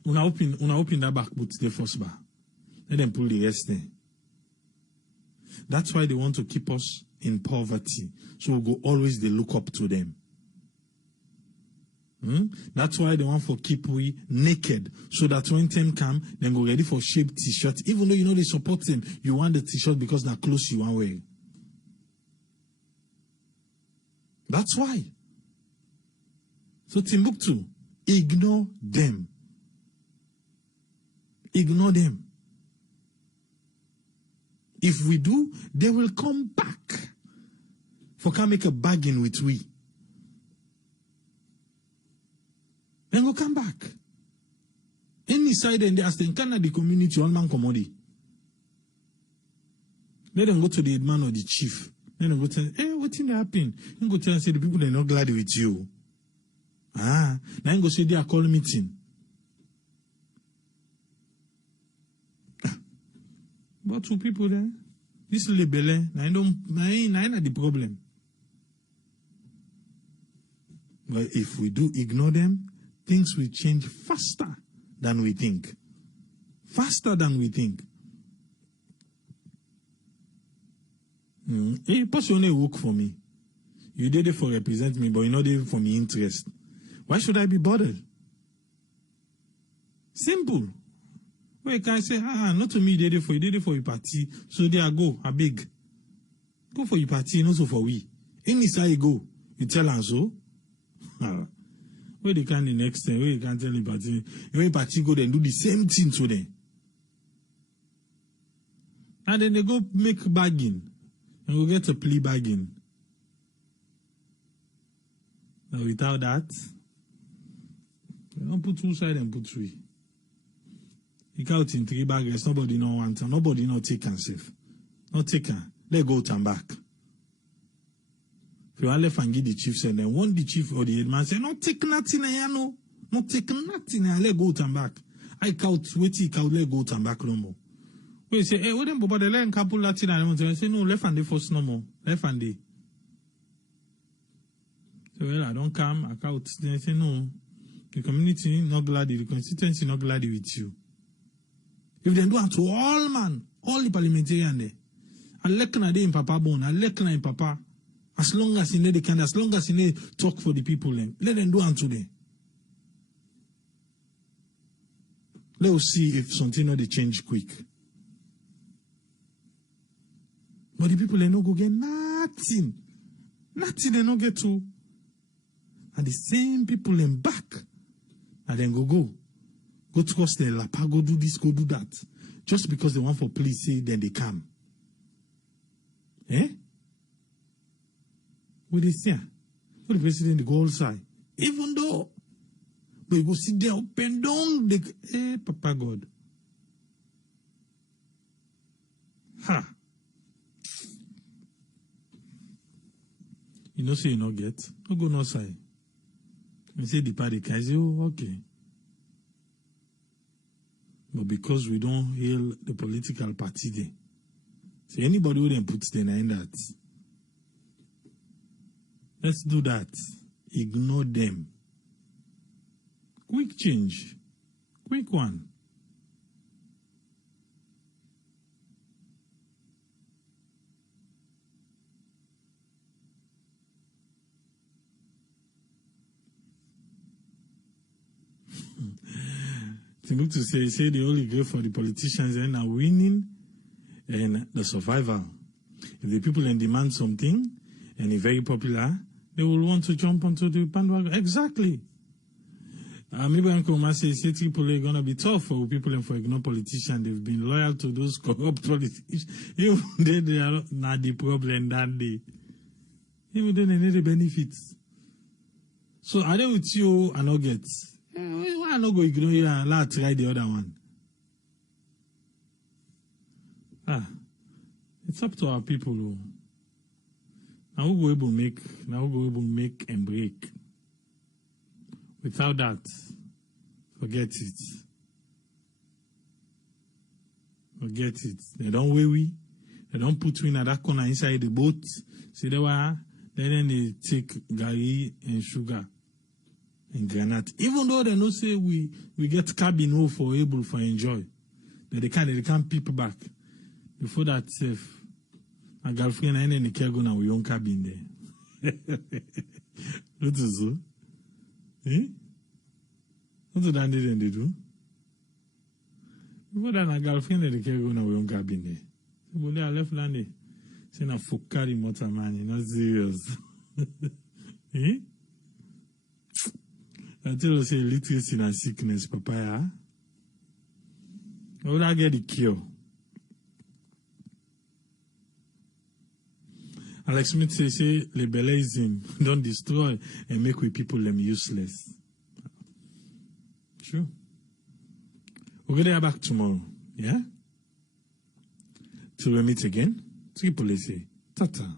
Una open that back put the first bar. Let them pull the rest there. That's why they want to keep us in poverty. So we go always they look up to them. That's why they want for keep we naked, so that when time come, then go ready for shaped t-shirt. Even though you know they support them, you want the t-shirt because they're close you want wear. That's why. So Timbuktu, ignore them. Ignore them. If we do, they will come back. For can make a bargain with we. Then go come back. Any side and they ask them, can the community all man commodity? Let them go to the man or the chief. Then they go tell, hey, what thing happen? Then go tell and say the people they're not glad with you. Then go say they are calling meeting. But two people there, this label, I ain't the problem. But if we do ignore them, things will change faster than we think. Faster than we think. Hey, person only work for me. You did it for represent me, but you not did it for me interest. Why should I be bothered? Simple. Where can I say, not to me, you did it for your party. So there go, I beg. Go for your party, not so for we. Any side you go, you tell us so. Where they can the next time, where you can tell the party, when party go then do the same thing to them. And then they go make bargain. And we'll get a plea bargain. Now without that, they don't put two sides and put three. You count in three baggers, nobody no want, nobody no take and save. Not take and let go turn back. If you want left and give the chief say, then one the chief or the headman say, no take nothing, no. Not take nothing, let go turn back. I count, wait, let go turn back no more. We say, hey, what them but the line couple Latin and say, no, left and the first no more. Left and the. So well, I don't come, I count. Then I say, no. The community not glad, the constituency not glad with you. If they do it to all man, all the parliamentarian there, I lekna de in papa bone, I lekna in papa. As long as in they can, as long as in they talk for the people, let them do unto them. Let us see if something not they change quick. But the people they no go get nothing. Nothing they no get to. And the same people them back. And then go to cost the lapa, go do this, go do that. Just because they want for police say, then they come. What they say? For the president, they go outside. Even though, but you go sit there open down, they, Papa God. You know, say you not get. No go no side. You say the party can say, oh, okay. But because we don't hail the political party there, so anybody who then puts the in that, let's do that. Ignore them. Quick change. Quick one. To say the only goal for the politicians then are winning and the survival. If the people then demand something and it's very popular, they will want to jump onto the bandwagon. Exactly. Maybe Uncle Masi say people are going to be tough for people and for ignore politicians. They've been loyal to those corrupt politicians. Even they are not the problem that day. Even then they need the benefits. So are they with you and not get? Why not go ignore you and let try the other one? It's up to our people. Now we go able to make and break. Without that, forget it. Forget it. They don't weigh. They don't put you in that corner inside the boat. See they were. Then they take gari and sugar and granite. Even though they don't say we get cabin for able for enjoy. But they can't peep back. Before that safe. My girlfriend and then the care go now we own cabin there. What is so? Eh? What do they do? Before that, my girlfriend and the care go now we own cabin there. So but I left land there. Say na fokari motor man, not serious. Eh? I tell you, say literacy and sickness, papaya. How would I get the cure? Alex Smith say liberalism don't destroy and make we people them useless. True. We're gonna be back tomorrow, yeah? Till we meet again, Triple say, Tata.